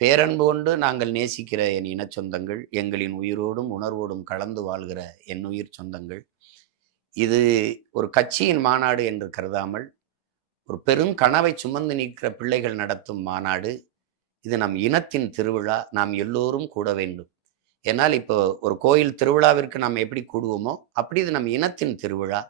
பேரன்பு கொண்டு நாங்கள் நேசிக்கிற என் இனச் சொந்தங்கள், எங்களின் உயிரோடும் உணர்வோடும் கலந்து வாழ்கிற என் உயிர் சொந்தங்கள், இது ஒரு கட்சியின் மாநாடு என்று கருதாமல், ஒரு பெரும் கனவை சுமந்து நிற்கிற பிள்ளைகள் நடத்தும் மாநாடு. இது நம் இனத்தின் திருவிழா. நாம் எல்லோரும் கூட வேண்டும். ஏன்னால் இப்போ ஒரு கோயில் திருவிழாவிற்கு நாம் எப்படி கூடுவோமோ, அப்படி இது நம் இனத்தின் திருவிழா.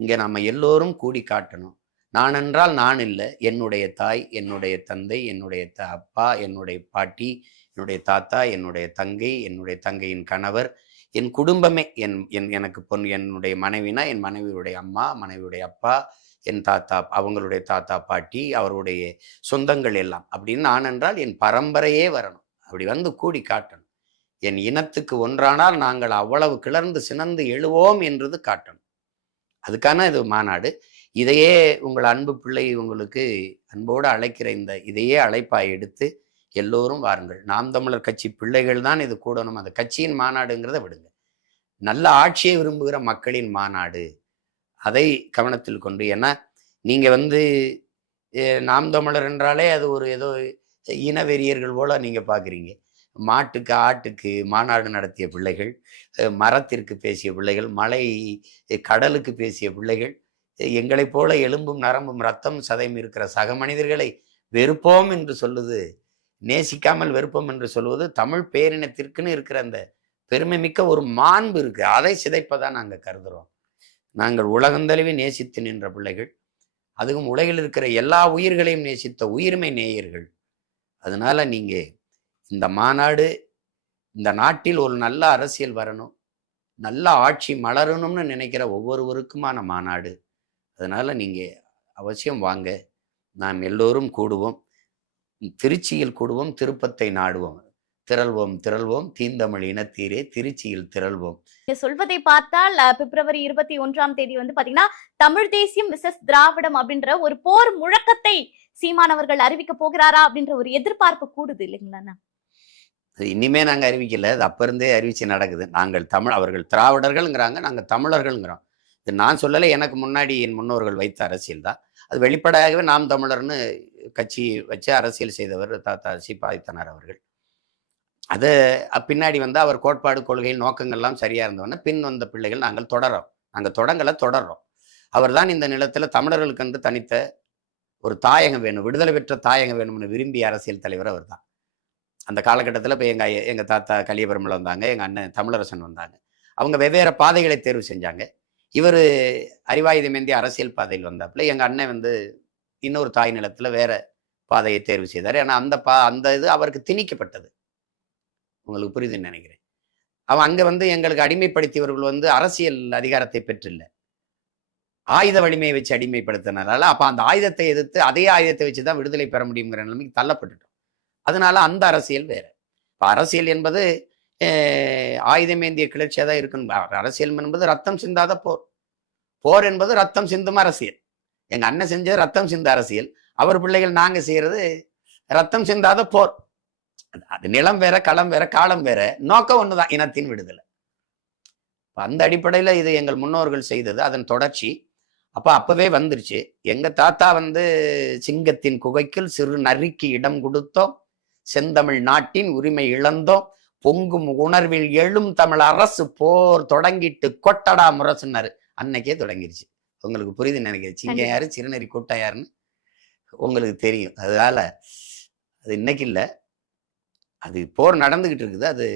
இங்கே நம்ம எல்லோரும் கூடி காட்டணும். நான் என்றால் நான் இல்லை, என்னுடைய தாய், என்னுடைய தந்தை, என்னுடைய அப்பா, என்னுடைய பாட்டி, என்னுடைய தாத்தா, என்னுடைய தங்கை, என்னுடைய தங்கையின் கணவர், என் குடும்பமே, எனக்கு என்னுடைய மனைவினா என் மனைவியுடைய அம்மா, மனைவியுடைய அப்பா, என் தாத்தா, அவங்களுடைய தாத்தா பாட்டி, அவருடைய சொந்தங்கள் எல்லாம். அப்படின்னு நான் என்றால் என் பரம்பரையே வரணும். அப்படி வந்து கூடி காட்டணும். என் இனத்துக்கு ஒன்றானால் நாங்கள் அவ்வளவு கிளர்ந்து சினந்து எழுவோம் என்றது காட்டணும். அதுக்கான இது மாநாடு. இதையே உங்கள் அன்பு பிள்ளை உங்களுக்கு அன்போடு அழைக்கிற இதையே அழைப்பாய் எடுத்து எல்லோரும் வாருங்கள். நாம் தமிழர் கட்சி பிள்ளைகள் தான் இது கூடணும். அந்த கட்சியின் மாநாடுங்கிறத விடுங்க. நல்ல ஆட்சியை விரும்புகிற மக்களின் மாநாடு. அதை கவனத்தில் கொண்டு, ஏன்னா நீங்க நாம் தமிழர் என்றாலே அது ஒரு ஏதோ இனவெறியர்கள் போல நீங்க பாக்குறீங்க. மாட்டுக்கு ஆட்டுக்கு மாநாடு நடத்திய பிள்ளைகள், மரத்திற்கு பேசிய பிள்ளைகள், மலை கடலுக்கு பேசிய பிள்ளைகள், எங்களைப் போல எலும்பும் நரம்பும் ரத்தம் சதையும் இருக்கிற சக மனிதர்களை வெறுப்போம் என்று சொல்லுது, நேசிக்காமல் வெறுப்போம் என்று சொல்வது தமிழ் பேரினத்திற்குன்னு இருக்கிற அந்த பெருமை மிக்க ஒரு மாண்பு இருக்கு. அதை சிதைப்பதான் நாங்கள் கருதுறோம். நாங்கள் உலகந்தளவி நேசித்து நின்ற பிள்ளைகள், அதுவும் உலகில் இருக்கிற எல்லா உயிர்களையும் நேசித்த உயிர்மை நேயர்கள். அதனால நீங்க இந்த மாநாடு, இந்த நாட்டில் ஒரு நல்ல அரசியல் வரணும், நல்ல ஆட்சி மலரணும்னு நினைக்கிற ஒவ்வொருவருக்குமான மாநாடு. அதனால நீங்க அவசியம் வாங்க. நாம் எல்லோரும் கூடுவோம். திருச்சியில் கூடுவோம், திருப்பத்தை நாடுவோம். திரள்வோம் திரள்வோம் தீந்தமிழ் இனத்தீரே, திருச்சியில் திரள்வோம். சொல்வதை பார்த்தால் பிப்ரவரி 21ஆம் தேதி பாத்தீங்கன்னா தமிழ் தேசியம் விசஸ் திராவிடம் அப்படின்ற ஒரு போர் முழக்கத்தை சீமானவர்கள் அறிவிக்க போகிறாரா அப்படின்ற ஒரு எதிர்பார்ப்பு கூடுது இல்லைங்களா? இனிமே நாங்க அறிவிக்கல, அது அப்ப இருந்தே அறிவிச்சு நடக்குது. நாங்கள் அவர்கள் திராவிடர்கள்ங்கிறாங்க, நாங்க தமிழர்கள்ங்கிறோம். இது நான் சொல்லலை, எனக்கு முன்னாடி என் முன்னோர்கள் வைத்த அரசியல் தான். அது வெளிப்படையாகவே நாம் தமிழர்னு கட்சி வச்சு அரசியல் செய்தவர் தாத்தா சிப்பாய்த்தனார் அவர்கள். அது பின்னாடி அவர் கோட்பாடு கொள்கை நோக்கங்கள்லாம் சரியா இருந்தவன பின் வந்த பிள்ளைகள் நாங்கள் தொடர்றோம். நாங்கள் தொடர்றோம். அவர் தான் இந்த நிலத்துல தமிழர்களுக்கு என்று தனித்த ஒரு தாயகம் வேணும், விடுதலை பெற்ற தாயகம் வேணும்னு விரும்பிய அரசியல் தலைவர் அவர் தான். அந்த காலகட்டத்தில் இப்போ எங்கள் தாத்தா கலியபெருமலை வந்தாங்க, எங்கள் அண்ணன் தமிழரசன் வந்தாங்க. அவங்க வெவ்வேறு பாதைகளை தேர்வு செஞ்சாங்க. இவர் அறிவாயுதமேந்திய அரசியல் பாதையில் வந்தாப்புல, எங்கள் அண்ணன் இன்னொரு தாய் நிலத்தில் வேற பாதையை தேர்வு செய்தார். ஏன்னா அந்த இது அவருக்கு திணிக்கப்பட்டது. உங்களுக்கு புரியுதுன்னு நினைக்கிறேன். அவன் அங்கே எங்களுக்கு அடிமைப்படுத்தியவர்கள் அரசியல் அதிகாரத்தை பெற்றில்லை, ஆயுத வலிமையை வச்சு அடிமைப்படுத்தினால அப்போ அந்த ஆயுதத்தை எதிர்த்து அதே ஆயுதத்தை வச்சு தான் விடுதலை பெற முடியுங்கிற நிலைமைக்கு தள்ளப்பட்டுட்டோம். அதனால அந்த அரசியல் வேற. இப்போ அரசியல் என்பது ஆயுதமேந்திய கிளர்ச்சியாக தான் இருக்கணும். அரசியல் என்பது ரத்தம் சிந்தாத போர். போர் என்பது ரத்தம் சிந்தும் அரசியல். எங்க அண்ணன் செஞ்சது ரத்தம் சிந்த அரசியல், அவர் பிள்ளைகள் நாங்க செய்யறது ரத்தம் சிந்தாத போர். அது நிலம் வேற, களம் வேற, காலம் வேற, நோக்கம் ஒண்ணுதான், இனத்தின் விடுதலை. அந்த அடிப்படையில இது எங்கள் முன்னோர்கள் செய்தது, அதன் தொடர்ச்சி. அப்பவே வந்துருச்சு. எங்க தாத்தா சிங்கத்தின் குகைக்குள் சிறு நரிக்கு இடம் கொடுத்தோம், செந்தமிழ் நாட்டின் உரிமை இழந்தோம், பொங்கும் உணர்வில் எழும் தமிழ் அரசு போர் தொடங்கிட்டு கொட்டடா முரசுன்னாரு. அன்னைக்கே தொடங்கிருச்சு. உங்களுக்கு புரியுதுன்னு நினைக்கிறேன். சிங்கம் யாரு, சிறுநெறி கூட்டம் யாருன்னு உங்களுக்கு தெரியும். அதனால அது இன்னைக்கு இல்லை, அது போர் நடந்துகிட்டு இருக்குது, அது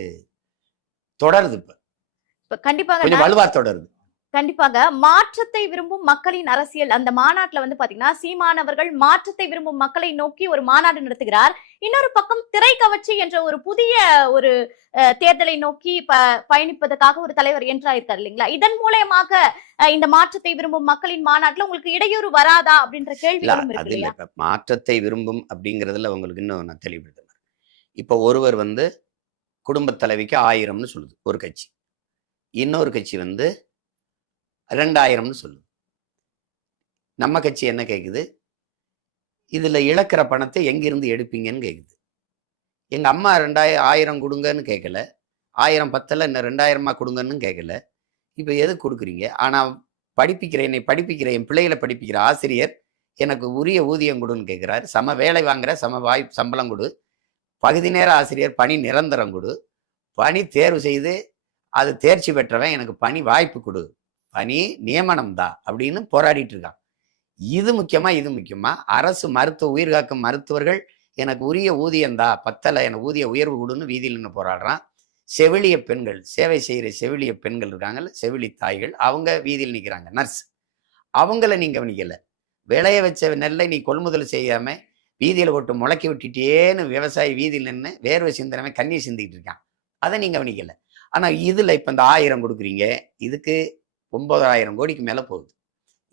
தொடருது. இப்ப கண்டிப்பாக கொஞ்சம் வலுவா தொடருது. கண்டிப்பாக மாற்றத்தை விரும்பும் மக்களின் அரசியல் அந்த மாநாட்டுல பாத்தீங்கன்னா சீமானவர்கள் மாற்றத்தை விரும்பும் மக்களை நோக்கி ஒரு மாநாடு நடத்துகிறார். இன்னொரு பக்கம் திரை கவர்ச்சி என்ற ஒரு புதிய ஒரு தேர்தலை நோக்கி பயணிப்பதற்காக ஒரு தலைவர் என்றாயிருக்காரு இல்லைங்களா? இதன் மூலமாக இந்த மாற்றத்தை விரும்பும் மக்களின் மாநாட்டுல உங்களுக்கு இடையூறு வராதா அப்படின்ற கேள்விகளும் இருக்கு. மாற்றத்தை விரும்பும் அப்படிங்கிறதுல உங்களுக்கு இன்னும் நான் தெளிவுபடுத்தினேன். இப்போ ஒருவர் குடும்ப தலைவிக்கு 1000ன்னு சொல்லுது ஒரு கட்சி, இன்னொரு கட்சி 2000ன்னு சொல்லுது. நம்ம கட்சி என்ன கேட்குது, இதுல இழக்கிற பணத்தை எங்கிருந்து எடுப்பீங்கன்னு கேட்குது. எங்க அம்மா 1000 கொடுங்கன்னு கேட்கல, 1000 பத்தல, இன்னும் 2000 கொடுங்கன்னு கேட்கல. இப்ப எது கொடுக்குறீங்க? ஆனா என்னை படிப்பிக்கிற என் பிள்ளைகளை படிப்பிக்கிற ஆசிரியர் எனக்கு உரிய ஊதியம் கொடுன்னு கேட்கிறாரு. சம வேலை வாங்குற, சம சம்பளம் கொடு, பகுதி நேர ஆசிரியர் பணி நிரந்தரம் கொடு, பணி தேர்வு செய்து அது தேர்ச்சி பெற்றவன் எனக்கு பணி வாய்ப்பு கொடு, பணி நியமனம் தான் அப்படின்னு போராடிட்டு இருக்கான். இது முக்கியமா இது முக்கியமா? அரசு மருத்துவ உயிர்காக்கும் மருத்துவர்கள் எனக்கு உரிய ஊதியந்தா, பத்தல எனக்கு ஊதிய உயர்வு கொடுன்னு வீதியில் நின்று போராடுறான். செவிலிய பெண்கள், சேவை செய்கிற செவிலிய பெண்கள் இருக்காங்கல்ல, செவிலி தாய்கள், அவங்க வீதியில் நிற்கிறாங்க. நர்ஸ், அவங்கள நீங்க கவனிக்கல. விளைய வச்ச நெல்லை நீ கொள்முதல் செய்யாம வீதியில போட்டு முளைக்கி விட்டுட்டேன்னு விவசாயி வீதியில் நின்று வேர்வை சிந்தனமே கண்ணீர் சிந்திக்கிட்டு இருக்கான். அதை நீங்க கவனிக்கல. ஆனா இதுல இப்ப இந்த 1000 கொடுக்குறீங்க, இதுக்கு 9,000 கோடிக்கு மேல போகுது.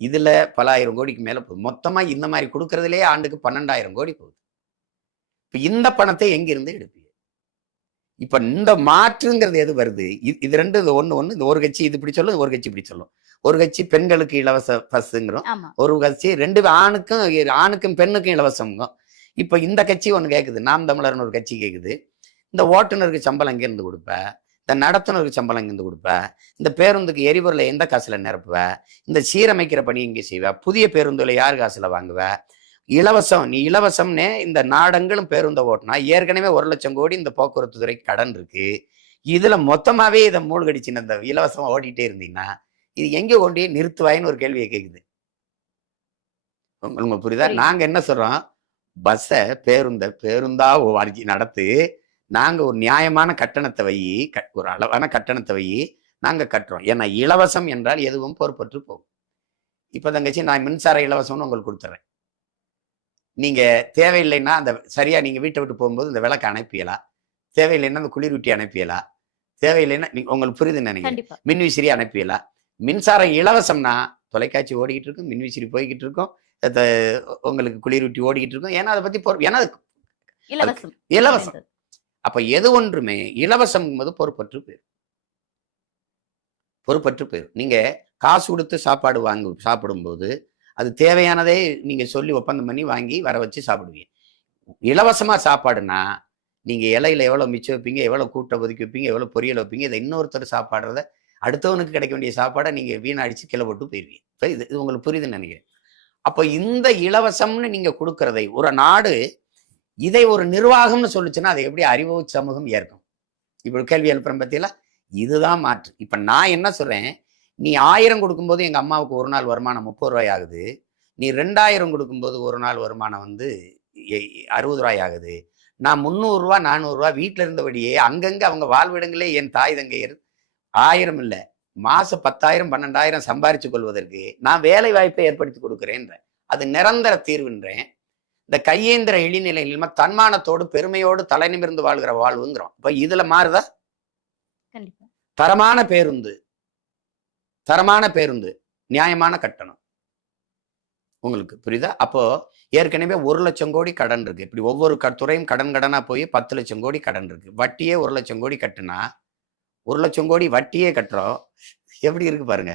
இதுல பல ஆயிரம் கோடிக்கு மேல போகுது. மொத்தமா இந்த மாதிரி கொடுக்கறதுலயே ஆண்டுக்கு 12,000 கோடி போகுது. இப்ப இந்த பணத்தை எங்கிருந்து எடுப்பீங்க? இப்ப இந்த மாற்றுங்கிறது எது வருது? இது ரெண்டு, இது ஒண்ணு. இந்த ஒரு கட்சி இது இப்படி சொல்லும், ஒரு கட்சி இப்படி சொல்லும். ஒரு கட்சி பெண்களுக்கு இலவச பஸ்ங்கிறோம், ஒரு கட்சி ரெண்டு ஆணுக்கும் பெண்ணுக்கும் இலவசம்ங்க. இப்ப இந்த கட்சி ஒண்ணு கேக்குது, நாம் தமிழர்னு ஒரு கட்சி கேக்குது, இந்த ஓட்டுநருக்கு சம்பளம் எங்க இருந்து கொடுப்ப, இந்த நடத்துனருக்கு சம்பளம் எங்கிருந்து கொடுப்ப, இந்த பேருந்துக்கு எரிபொருளை எந்த காசுல நிரப்புவ, இந்த சீரமைக்கிற பணி எங்கே செய்வ, புதிய பேருந்துல யார் காசுல வாங்குவ, இலவசம் நீ இலவசம்னே இந்த நாடங்களும் பேருந்தை ஓட்டினா ஏற்கனவே 1,00,000 கோடி இந்த போக்குவரத்து துறை கடன் இருக்கு. இதுல மொத்தமாவே இதை மூழ்கடிச்சுன்னு இந்த இலவசமா ஓட்டிகிட்டே இருந்தீங்கன்னா இது எங்க கொண்டு நிறுத்துவாயின்னு ஒரு கேள்வியை கேட்குது. உங்களுக்கு புரியுதா? நாங்க என்ன சொல்றோம், பஸ்ஸை பேருந்தா நடத்து, நாங்க ஒரு நியாயமான கட்டணத்தை வை, ஒரு அளவான கட்டணத்தை வை, நாங்க கட்டுறோம். ஏன்னா இலவசம் என்றால் எதுவும் பொறுப்பற்று போகும். இப்ப தங்கச்சி நான் மின்சார இலவசம்னு உங்களுக்கு கொடுத்துறேன், நீங்க தேவையில்லைன்னா அந்த சரியா நீங்க வீட்டை விட்டு போகும்போது இந்த விளக்கு அணைப்பியலா, தேவையில்லைன்னா அந்த குளிரூட்டி அணைப்பியலா, தேவையில்லைன்னா உங்களுக்கு புரியுதுன்னு நினைக்கிறேன், மின்விசிறி அணைப்பியலா. மின்சாரம் இலவசம்னா தொலைக்காட்சி ஓடிக்கிட்டு இருக்கும், மின்விசிறி போய்கிட்டு இருக்கும், உங்களுக்கு குளிரூட்டி ஓடிக்கிட்டு இருக்கும். ஏன்னா அதை பத்தி ஏன்னா இலவசம். அப்ப எது ஒன்றுமே இலவசம் என்பது பொறுப்பற்று போயிடும். நீங்க காசு கொடுத்து சாப்பாடு சாப்பிடும்போது அது தேவையானதே நீங்க சொல்லி ஒப்பந்தம் பண்ணி வாங்கி வர வச்சு சாப்பிடுவீங்க. இலவசமா சாப்பாடுனா நீங்க இலையில எவ்வளவு மிச்சம் வைப்பீங்க, எவ்வளவு கூட்டை ஒதுக்கி வைப்பீங்க, எவ்வளவு பொரியல் வைப்பீங்க, இதை இன்னொருத்தர் சாப்பாடுறத அடுத்தவனுக்கு கிடைக்க வேண்டிய சாப்பாடை நீங்க வீணடிச்சு கீழே போட்டு போயிருவீங்க. இது உங்களுக்கு புரியுதுன்னு நினைக்கிறேன். அப்ப இந்த இலவசம்னு நீங்க கொடுக்கறதை ஒரு நாடு இதை ஒரு நிர்வாகம்னு சொல்லுச்சுன்னா அதை எப்படி அறிவு சமூகம் ஏற்கும்? இப்படி கேள்வி எழுப்புறேன் பத்தியில, இதுதான் மாற்று. இப்ப நான் என்ன சொல்றேன், நீ 1000 கொடுக்கும்போது எங்க அம்மாவுக்கு ஒரு நாள் வருமானம் 30 ரூபாய் ஆகுது, நீ 2000 கொடுக்கும்போது ஒரு நாள் வருமானம் 60 ரூபாய் ஆகுது. நான் 300 ரூபா 400 ரூபா வீட்டுல இருந்தபடியே அங்கங்க அவங்க வாழ்விடங்களே என் தாய் தங்கையர் 1000 இல்லை, மாசம் 10,000 12,000 சம்பாரிச்சு கொள்வதற்கு நான் வேலை வாய்ப்பை ஏற்படுத்தி கொடுக்குறேன். அது நிரந்தர தீர்வுன்றேன். இந்த கையேந்திர இழிநிலையிலுமா தன்மானத்தோடு பெருமையோடு தலை நிமிர்ந்து வாழ்கிற வாழ்வுங்கிறோம். இப்ப இதுல மாறுதா? தரமான பேருந்து நியாயமான கட்டணம், உங்களுக்கு புரியுதா? அப்போ ஏற்கனவே 1,00,000 கோடி கடன் இருக்கு. இப்படி ஒவ்வொரு துறையும் கடனா போய் 10,00,000 கோடி கடன் இருக்கு. வட்டியே 1,00,000 கோடி கட்டுனா 1,00,000 கோடி வட்டியே கட்டுறோம். எப்படி இருக்கு பாருங்க.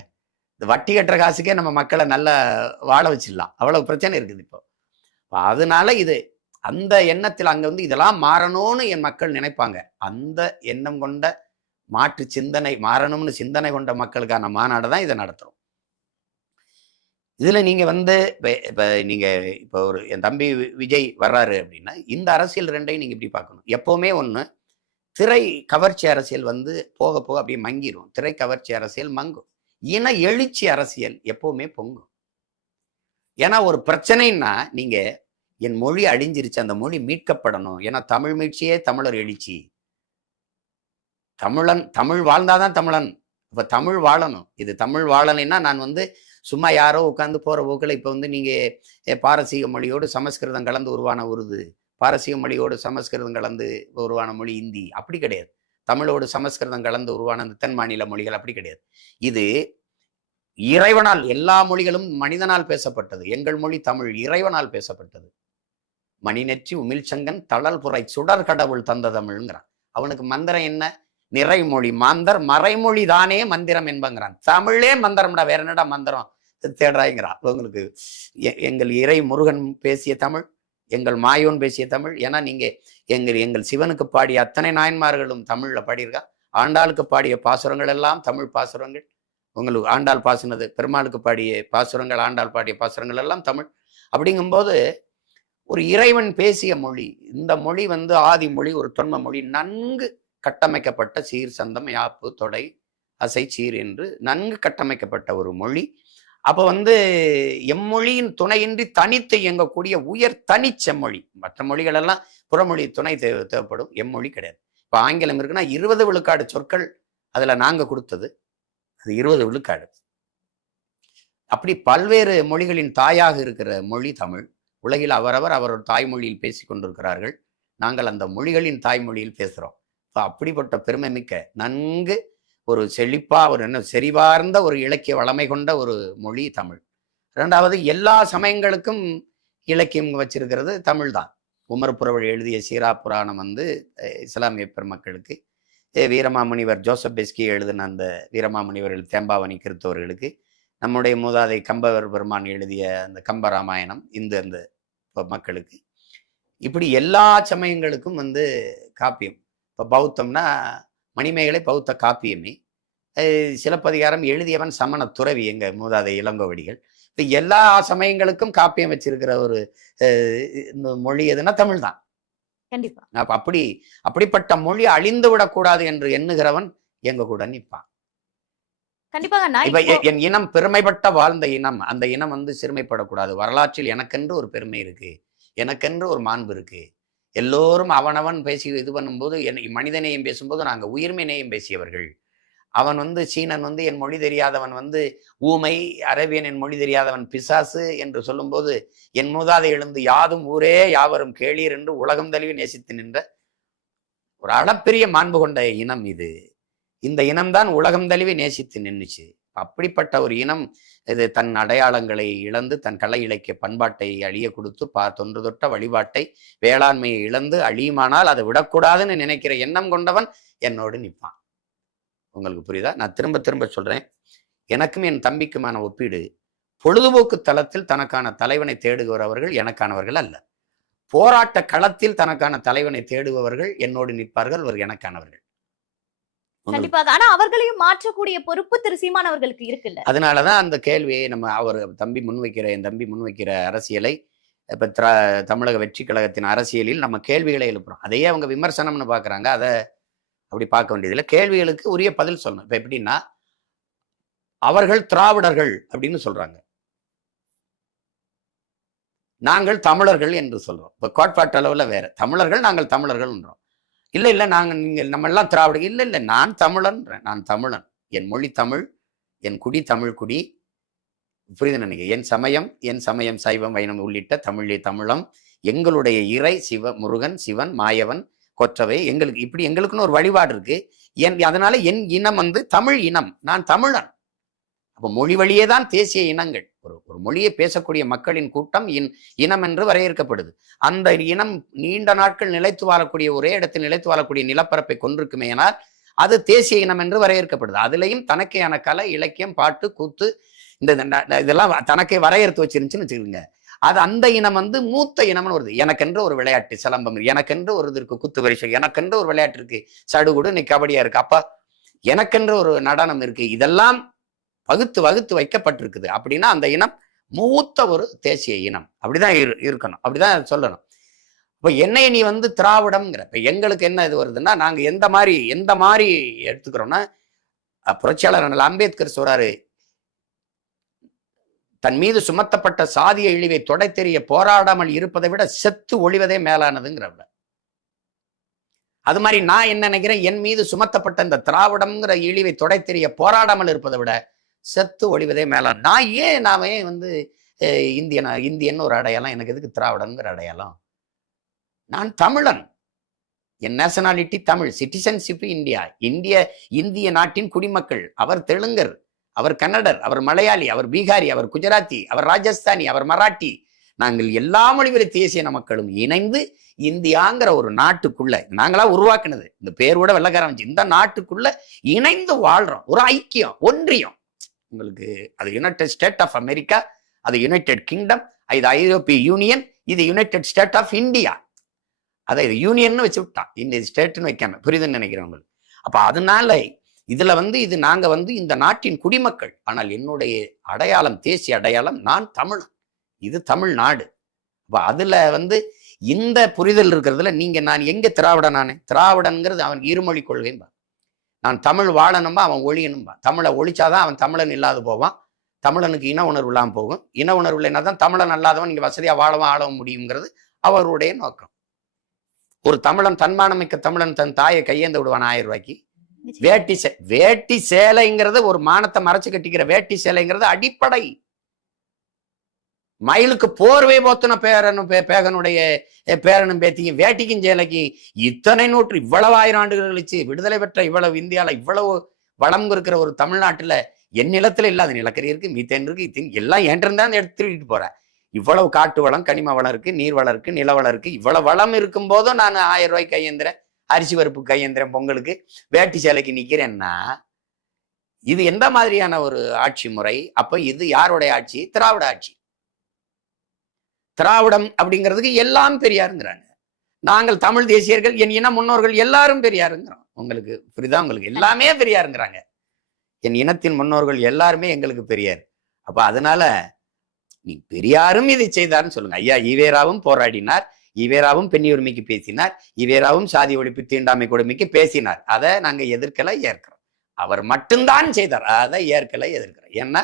இந்த வட்டி கட்டுற காசுக்கே நம்ம மக்களை நல்லா வாழ வச்சிடலாம், அவ்வளவு பிரச்சனை இருக்குது இப்போ. அதனால இது அந்த எண்ணத்தில் அங்க இதெல்லாம் மாறணும்னு என் மக்கள் நினைப்பாங்க. அந்த எண்ணம் கொண்ட மாற்று சிந்தனை மாறணும்னு சிந்தனை கொண்ட மக்களுக்கான மாநாடு தான் இதை நடத்துறோம். இதுல நீங்க இப்ப நீங்க இப்ப ஒரு என் தம்பி விஜய் வர்றாரு அப்படின்னா இந்த அரசியல் ரெண்டையும் நீங்க இப்படி பார்க்கணும். எப்பவுமே ஒண்ணு, திரை கவர்ச்சி அரசியல் போக போக அப்படியே மங்கிரும். திரை கவர்ச்சி அரசியல் மங்கும், இன எழுச்சி அரசியல் எப்பவுமே பொங்கும். ஏன்னா ஒரு பிரச்சனைன்னா நீங்க என் மொழி அழிஞ்சிருச்சு, அந்த மொழி மீட்கப்படணும். ஏன்னா தமிழ் மீட்சியே தமிழர் எழுச்சி. தமிழ் வாழ்ந்தாதான் தமிழன். இப்ப தமிழ் வாழணும். இது தமிழ் வாழலைன்னா நான் சும்மா யாரோ உட்காந்து போற போக்கில் இப்ப நீங்க பாரசீக மொழியோடு சமஸ்கிருதம் கலந்து உருவான உருது, பாரசீக மொழியோடு சமஸ்கிருதம் கலந்து உருவான மொழி இந்தி, அப்படி கிடையாது. தமிழோடு சமஸ்கிருதம் கலந்து உருவான அந்த தென் மாநில மொழிகள் அப்படி கிடையாது. இது இறைவனால், எல்லா மொழிகளும் மனிதனால் பேசப்பட்டது. எங்கள் மொழி தமிழ் இறைவனால் பேசப்பட்டது. மணிநெற்றி உமிழ்ச்சங்கன் தளல் புரை சுடர் கடவுள் தந்த தமிழ்ங்கிறான். அவனுக்கு மந்திரம் என்ன? நிறைமொழி மாந்தர் மறைமொழி தானே மந்திரம் என்பங்கிறான். தமிழே மந்திரம்டா, வேற என்னடா மந்திரம் தேடுறாய்ங்கிறான். உங்களுக்கு எங்கள் இறை முருகன் பேசிய தமிழ், எங்கள் மாயோன் பேசிய தமிழ். ஏன்னா நீங்க எங்கள் சிவனுக்கு பாடிய அத்தனை நாயன்மார்களும் தமிழ்ல பாடியிருக்கா. ஆண்டாளுக்கு பாடிய பாசுரங்கள் எல்லாம் தமிழ் பாசுரங்கள். உங்களுக்கு ஆண்டாள் பாசுனது, பெருமாளுக்கு பாடிய பாசுரங்கள், ஆண்டாள் பாடிய பாசுரங்கள் எல்லாம் தமிழ். அப்படிங்கும்போது ஒரு இறைவன் பேசிய மொழி. இந்த மொழி வந்து ஆதி மொழி, ஒரு தொன்ம மொழி. நன்கு கட்டமைக்கப்பட்ட சீர் சந்தம் யாப்பு தொடை அசை சீர் என்று நன்கு கட்டமைக்கப்பட்ட ஒரு மொழி. அப்ப வந்து எம்மொழியின் துணையின்றி தனித்து இயங்கக்கூடிய உயர் தனி செம்மொழி. மற்ற மொழிகள் எல்லாம் புறமொழி துணை தேவைப்படும், எம்மொழி கிடையாது. இப்ப ஆங்கிலம் இருக்குன்னா 20 விழுக்காடு சொற்கள் அதுல நாங்க கொடுத்தது, அது 20 விழுக்காடு. அப்படி பல்வேறு மொழிகளின் தாயாக இருக்கிற மொழி தமிழ். உலகில் அவரவர் அவரோட தாய்மொழியில் பேசிக் கொண்டிருக்கிறார்கள். நாங்கள் அந்த மொழிகளின் தாய்மொழியில் பேசுறோம். அப்படிப்பட்ட பெருமை மிக்க நன்கு ஒரு செழிப்பா ஒரு என்ன செறிவார்ந்த ஒரு இலக்கிய வளமை கொண்ட ஒரு மொழி தமிழ். இரண்டாவது, எல்லா சமயங்களுக்கும் இலக்கியம் வச்சிருக்கிறது தமிழ் தான். உமர் புரவழி எழுதிய சீரா புராணம் வந்து இஸ்லாமிய பெருமக்களுக்கு, வீரமாமுனிவர் ஜோசப் பெஸ்கி எழுதின அந்த வீரமாமுனிவர்கள் தேம்பாவணி கிறித்தவர்களுக்கு, நம்முடைய மூதாதை கம்பவர் பெருமான் எழுதிய அந்த கம்ப ராமாயணம் அந்த மக்களுக்கு, இப்படி எல்லா சமயங்களுக்கும் வந்து காப்பியம். இப்போ பௌத்தம்னா மணிமேகலை பௌத்த காப்பியமே. சிலப்பதிகாரம் எழுதியவன் சமண துறவி எங்க மூதாதை இளங்கோவடிகள். இப்போ எல்லா சமயங்களுக்கும் காப்பியம் வச்சிருக்கிற ஒரு மொழி எதுனா தமிழ் தான். கண்டிப்பா. அப்படிப்பட்ட மொழி அழிந்து விடக்கூடாது என்று எண்ணுகிறவன் எங்க கூட நிற்பான். கண்டிப்பாக. இப்ப என் இனம் பெருமைப்பட்ட வாழ்ந்த இனம், அந்த இனம் வந்து சிறுமைப்படக்கூடாது. வரலாற்றில் எனக்கென்று ஒரு பெருமை இருக்கு, எனக்கென்று ஒரு மாண்பு இருக்கு. எல்லோரும் அவனவன் பேசி இது பண்ணும்போது மனிதநேயம் பேசும்போது நாங்க உயிர்மை நேயம் பேசியவர்கள். அவன் வந்து சீனன் வந்து என் மொழி தெரியாதவன் வந்து ஊமை, அரேபியன் என் மொழி தெரியாதவன் பிசாசு என்று சொல்லும்போது என் மூதாதை எழுந்து யாதும் ஊரே யாவரும் கேளீர் என்று உலகம் தழுவி நேசித்து நின்ற ஒரு அளப்பெரிய மாண்பு கொண்ட இனம் இது. இந்த இனம்தான் உலகம் தழுவி நேசித்து நின்றுச்சு. அப்படிப்பட்ட ஒரு இனம் இது தன் அடையாளங்களை இழந்து தன் கலை இலக்கிய பண்பாட்டை அழிய கொடுத்து தொன்று தொட்ட வழிபாட்டை வேளாண்மையை இழந்து அழியுமானால் அதை விடக்கூடாதுன்னு நினைக்கிற எண்ணம் கொண்டவன் என்னோடு நிற்பான். உங்களுக்கு புரியுதா? நான் திரும்ப திரும்ப சொல்றேன், எனக்கும் என் தம்பிக்குமான ஒப்பீடு, பொழுதுபோக்கு தளத்தில் தனக்கான தலைவனை தேடுகிறவர்கள் எனக்கானவர்கள் அல்ல. போராட்ட களத்தில் தனக்கான தலைவனை தேடுபவர்கள் என்னோடு நிற்பார்கள், அவர் எனக்கானவர்கள். கண்டிப்பாக. ஆனா அவர்களையும் மாற்றக்கூடிய பொறுப்பு திரு சீமான் அவர்களுக்கு இருக்குல்ல. அதனாலதான் அந்த கேள்வியை நம்ம என் தம்பி முன்வைக்கிற அரசியலை இப்ப தமிழக வெற்றி கழகத்தின் அரசியலில் நம்ம கேள்விகளை எழுப்புறோம். அதையே அவங்க விமர்சனம்னு பாக்குறாங்க. அதை அப்படி பார்க்க வேண்டியதில்லை. கேள்விகளுக்கு உரிய பதில் சொல்லணும். இப்ப எப்படின்னா, அவர்கள் திராவிடர்கள் அப்படின்னு சொல்றாங்க, நாங்கள் தமிழர்கள் என்று சொல்றோம். இப்ப கோட்பாட்டு அளவுல வேற. தமிழர்கள் நாங்கள் தமிழர்கள்ன்றோம். இல்ல நம்ம எல்லாம் திராவிட. இல்ல நான் தமிழன்றேன். நான் தமிழன். என் மொழி தமிழ், என் குடி தமிழ் குடி. புரியுது நினைக்கிறேன். என் சமயம் சைவம் வைணம் உள்ளிட்ட தமிழம். எங்களுடைய இறை முருகன், சிவன், மாயவன், கொற்றவை. எங்களுக்குன்னு ஒரு வழிபாடு இருக்கு. அதனால என் இனம் வந்து தமிழ் இனம். நான் தமிழன். அப்ப மொழி வழியே தான் தேசிய இனங்கள். ஒரு மொழியை பேசக்கூடிய மக்களின் கூட்டம் இனம் என்று வரையறுக்கப்படுது. அந்த இனம் நீண்ட நாட்கள் நிலைத்து வாழக்கூடிய, ஒரே இடத்தில் நிலைத்து வாழக்கூடிய நிலப்பரப்பை கொண்டிருக்குமே ஆனால் அது தேசிய இனம் என்று வரையறுக்கப்படுது. அதுலயும் தனக்கேயான கலை, இலக்கியம், பாட்டு, கூத்து இதெல்லாம் தனக்கே வரையறுத்து வச்சிருந்துச்சுன்னு வச்சுக்கோங்க. அது அந்த இனம் வந்து மூத்த இனம்னு வருது. எனக்கென்று ஒரு விளையாட்டு சிலம்பம், எனக்கென்று ஒரு இது இருக்கு குத்து வரிசை, எனக்கென்று ஒரு விளையாட்டு இருக்கு சடுகுடு, இன்னைக்கு கபடியா இருக்கு, அப்பா எனக்கென்று ஒரு நடனம் இருக்கு. இதெல்லாம் வகுத்து வைக்கப்பட்டிருக்குது. அப்படின்னா அந்த இனம் மூத்த ஒரு தேசிய இனம். அப்படிதான் இருக்கணும், அப்படிதான் சொல்லணும். இப்ப என்னைய நீ வந்து திராவிடம்ங்கிற, இப்ப எங்களுக்கு என்ன இது வருதுன்னா, நாங்க எந்த மாதிரி எடுத்துக்கிறோம்னா, புரட்சியாளர் அம்பேத்கர் சொல்றாரு, தன் மீது சுமத்தப்பட்ட சாதிய இழிவை தொடைத்தெறிய போராடாமல் இருப்பதை விட செத்து ஒழிவதே மேலானதுங்கிறவ. அது மாதிரி நான் என்ன நினைக்கிறேன், என் மீது சுமத்தப்பட்ட இந்த திராவிடம்ங்கிற இழிவை தொடைத்தெறிய போராடாமல் இருப்பதை விட செத்து ஒழிவதே மேலான. நான் ஏன் வந்து இந்தியன் ஒரு அடையாளம், எனக்கு எதுக்கு திராவிடங்கிற அடையாளம்? நான் தமிழன். என் நேஷனாலிட்டி தமிழ், சிட்டிசன்ஷிப் இந்திய நாட்டின் குடிமக்கள். அவர் தெலுங்கர், அவர் கன்னடர், அவர் மலையாளி, அவர் பீகாரி, அவர் குஜராத்தி, அவர் ராஜஸ்தானி, அவர் மராட்டி. நாங்கள் எல்லா மொழிவெளி தேசிய மக்களும் இணைந்து இந்தியாங்கிற ஒரு நாட்டுக்குள்ள, நாங்களா உருவாக்குனது, இந்த பேரோட வெள்ளக்காரன், இந்த நாட்டுக்குள்ள இணைந்து வாழ்றோம். ஒரு ஐக்கியம், ஒன்றியம். உங்களுக்கு அது யுனைடெட் ஸ்டேட் ஆஃப் அமெரிக்கா, அது யுனைடெட் கிங்டம், இது ஐரோப்பிய யூனியன், இது யுனைடெட் ஸ்டேட் ஆஃப் இந்தியா. அதை இது யூனியன் வச்சு விட்டான், இந்த ஸ்டேட்னு வைக்காம. புரியுதுன்னு நினைக்கிறவங்களுக்கு. அப்ப அதனால இதுல வந்து நாங்க வந்து இந்த நாட்டின் குடிமக்கள். ஆனால் என்னுடைய அடையாளம், தேசிய அடையாளம், நான் தமிழன். இது தமிழ்நாடு. அப்ப அதுல இந்த புரிதல் இருக்கிறதுல நான் எங்க திராவிடன் திராவிடன்ங்கிறது அவன் இருமொழி கொள்கைம்பா. நான் தமிழ் வாழணும்பா, அவன் ஒழியணும்பா. தமிழை ஒழிச்சாதான் அவன் தமிழன் இல்லாது போவான். தமிழனுக்கு இன உணர்வு இல்லாமல் போகும். இன உணர்வு இல்லைன்னா தான் தமிழன் அல்லாதவன் இங்க வசதியா வாழவும் ஆளவும் முடியுங்கிறது அவருடைய நோக்கம். ஒரு தமிழன், தன்மானமிக்க தமிழன் தன் தாயை கையேந்து விடுவான் 1000 ரூபாய்க்கு. வேட்டி சேலைங்கிறது ஒரு மானத்தை மறைச்சு கட்டிக்கிற வேட்டி சேலைங்கிறது அடிப்படை. மயிலுக்கு போர்வை போத்துன பேகனுடைய பேரனும் பேத்திக்கும் வேட்டிக்கும் சேலைக்கும் இத்தனை நூற்று இவ்வளவு 1000 ஆண்டுகள் கழிச்சு விடுதலை பெற்ற இவ்வளவு இந்தியால இவ்வளவு வளம் இருக்கிற ஒரு தமிழ்நாட்டுல என் நிலத்துல இல்லாத நிலக்கரி இருக்கு, மீத்தேன் இருக்கு, எல்லாம் ஏன்றிருந்தா எடுத்துட்டு போறேன். இவ்வளவு காட்டு வளம், கனிம வளம் இருக்கு, நீர் வளம் இருக்கு, நில வளம் இருக்கு. இவ்வளவு வளம் இருக்கும் போதும் நான் 1000 ரூபாய்க்கு கையேந்திரேன், அரிசி பருப்பு கையேந்திரேன், பொங்கலுக்கு வேட்டி சேலைக்கு நிக்கிறேன்னா இது எந்த மாதிரியான ஒரு ஆட்சி முறை? அப்ப இது யாருடைய ஆட்சி? திராவிட ஆட்சி. திராவிடம் அப்படிங்கிறதுக்கு எல்லாம் பெரியாருங்கிறாங்க. நாங்கள் தமிழ் தேசியர்கள், என் இன முன்னோர்கள் எல்லாரும் பெரியாருங்கிறோம். உங்களுக்கு புரியுதா? உங்களுக்கு எல்லாமே பெரியாருங்கிறாங்க. என் இனத்தின் முன்னோர்கள் எல்லாருமே எங்களுக்கு பெரியார். அப்ப அதனால நீ பெரியாரும் இதை செய்தார்னு சொல்லுங்க. ஐயா ஈவேராவும் போராடினார், ஈவேராவும் பெண்ணி உரிமைக்கு பேசினார், ஈவேராவும் சாதி ஒழிப்பு தீண்டாமை கொடுமைக்கு பேசினார். அதை நாங்க எதிர்க்கல, ஏற்கிறோம். அவர் மட்டும்தான் செய்தார், அதை ஏற்கல, எதிர்க்கிறோம். ஏன்னா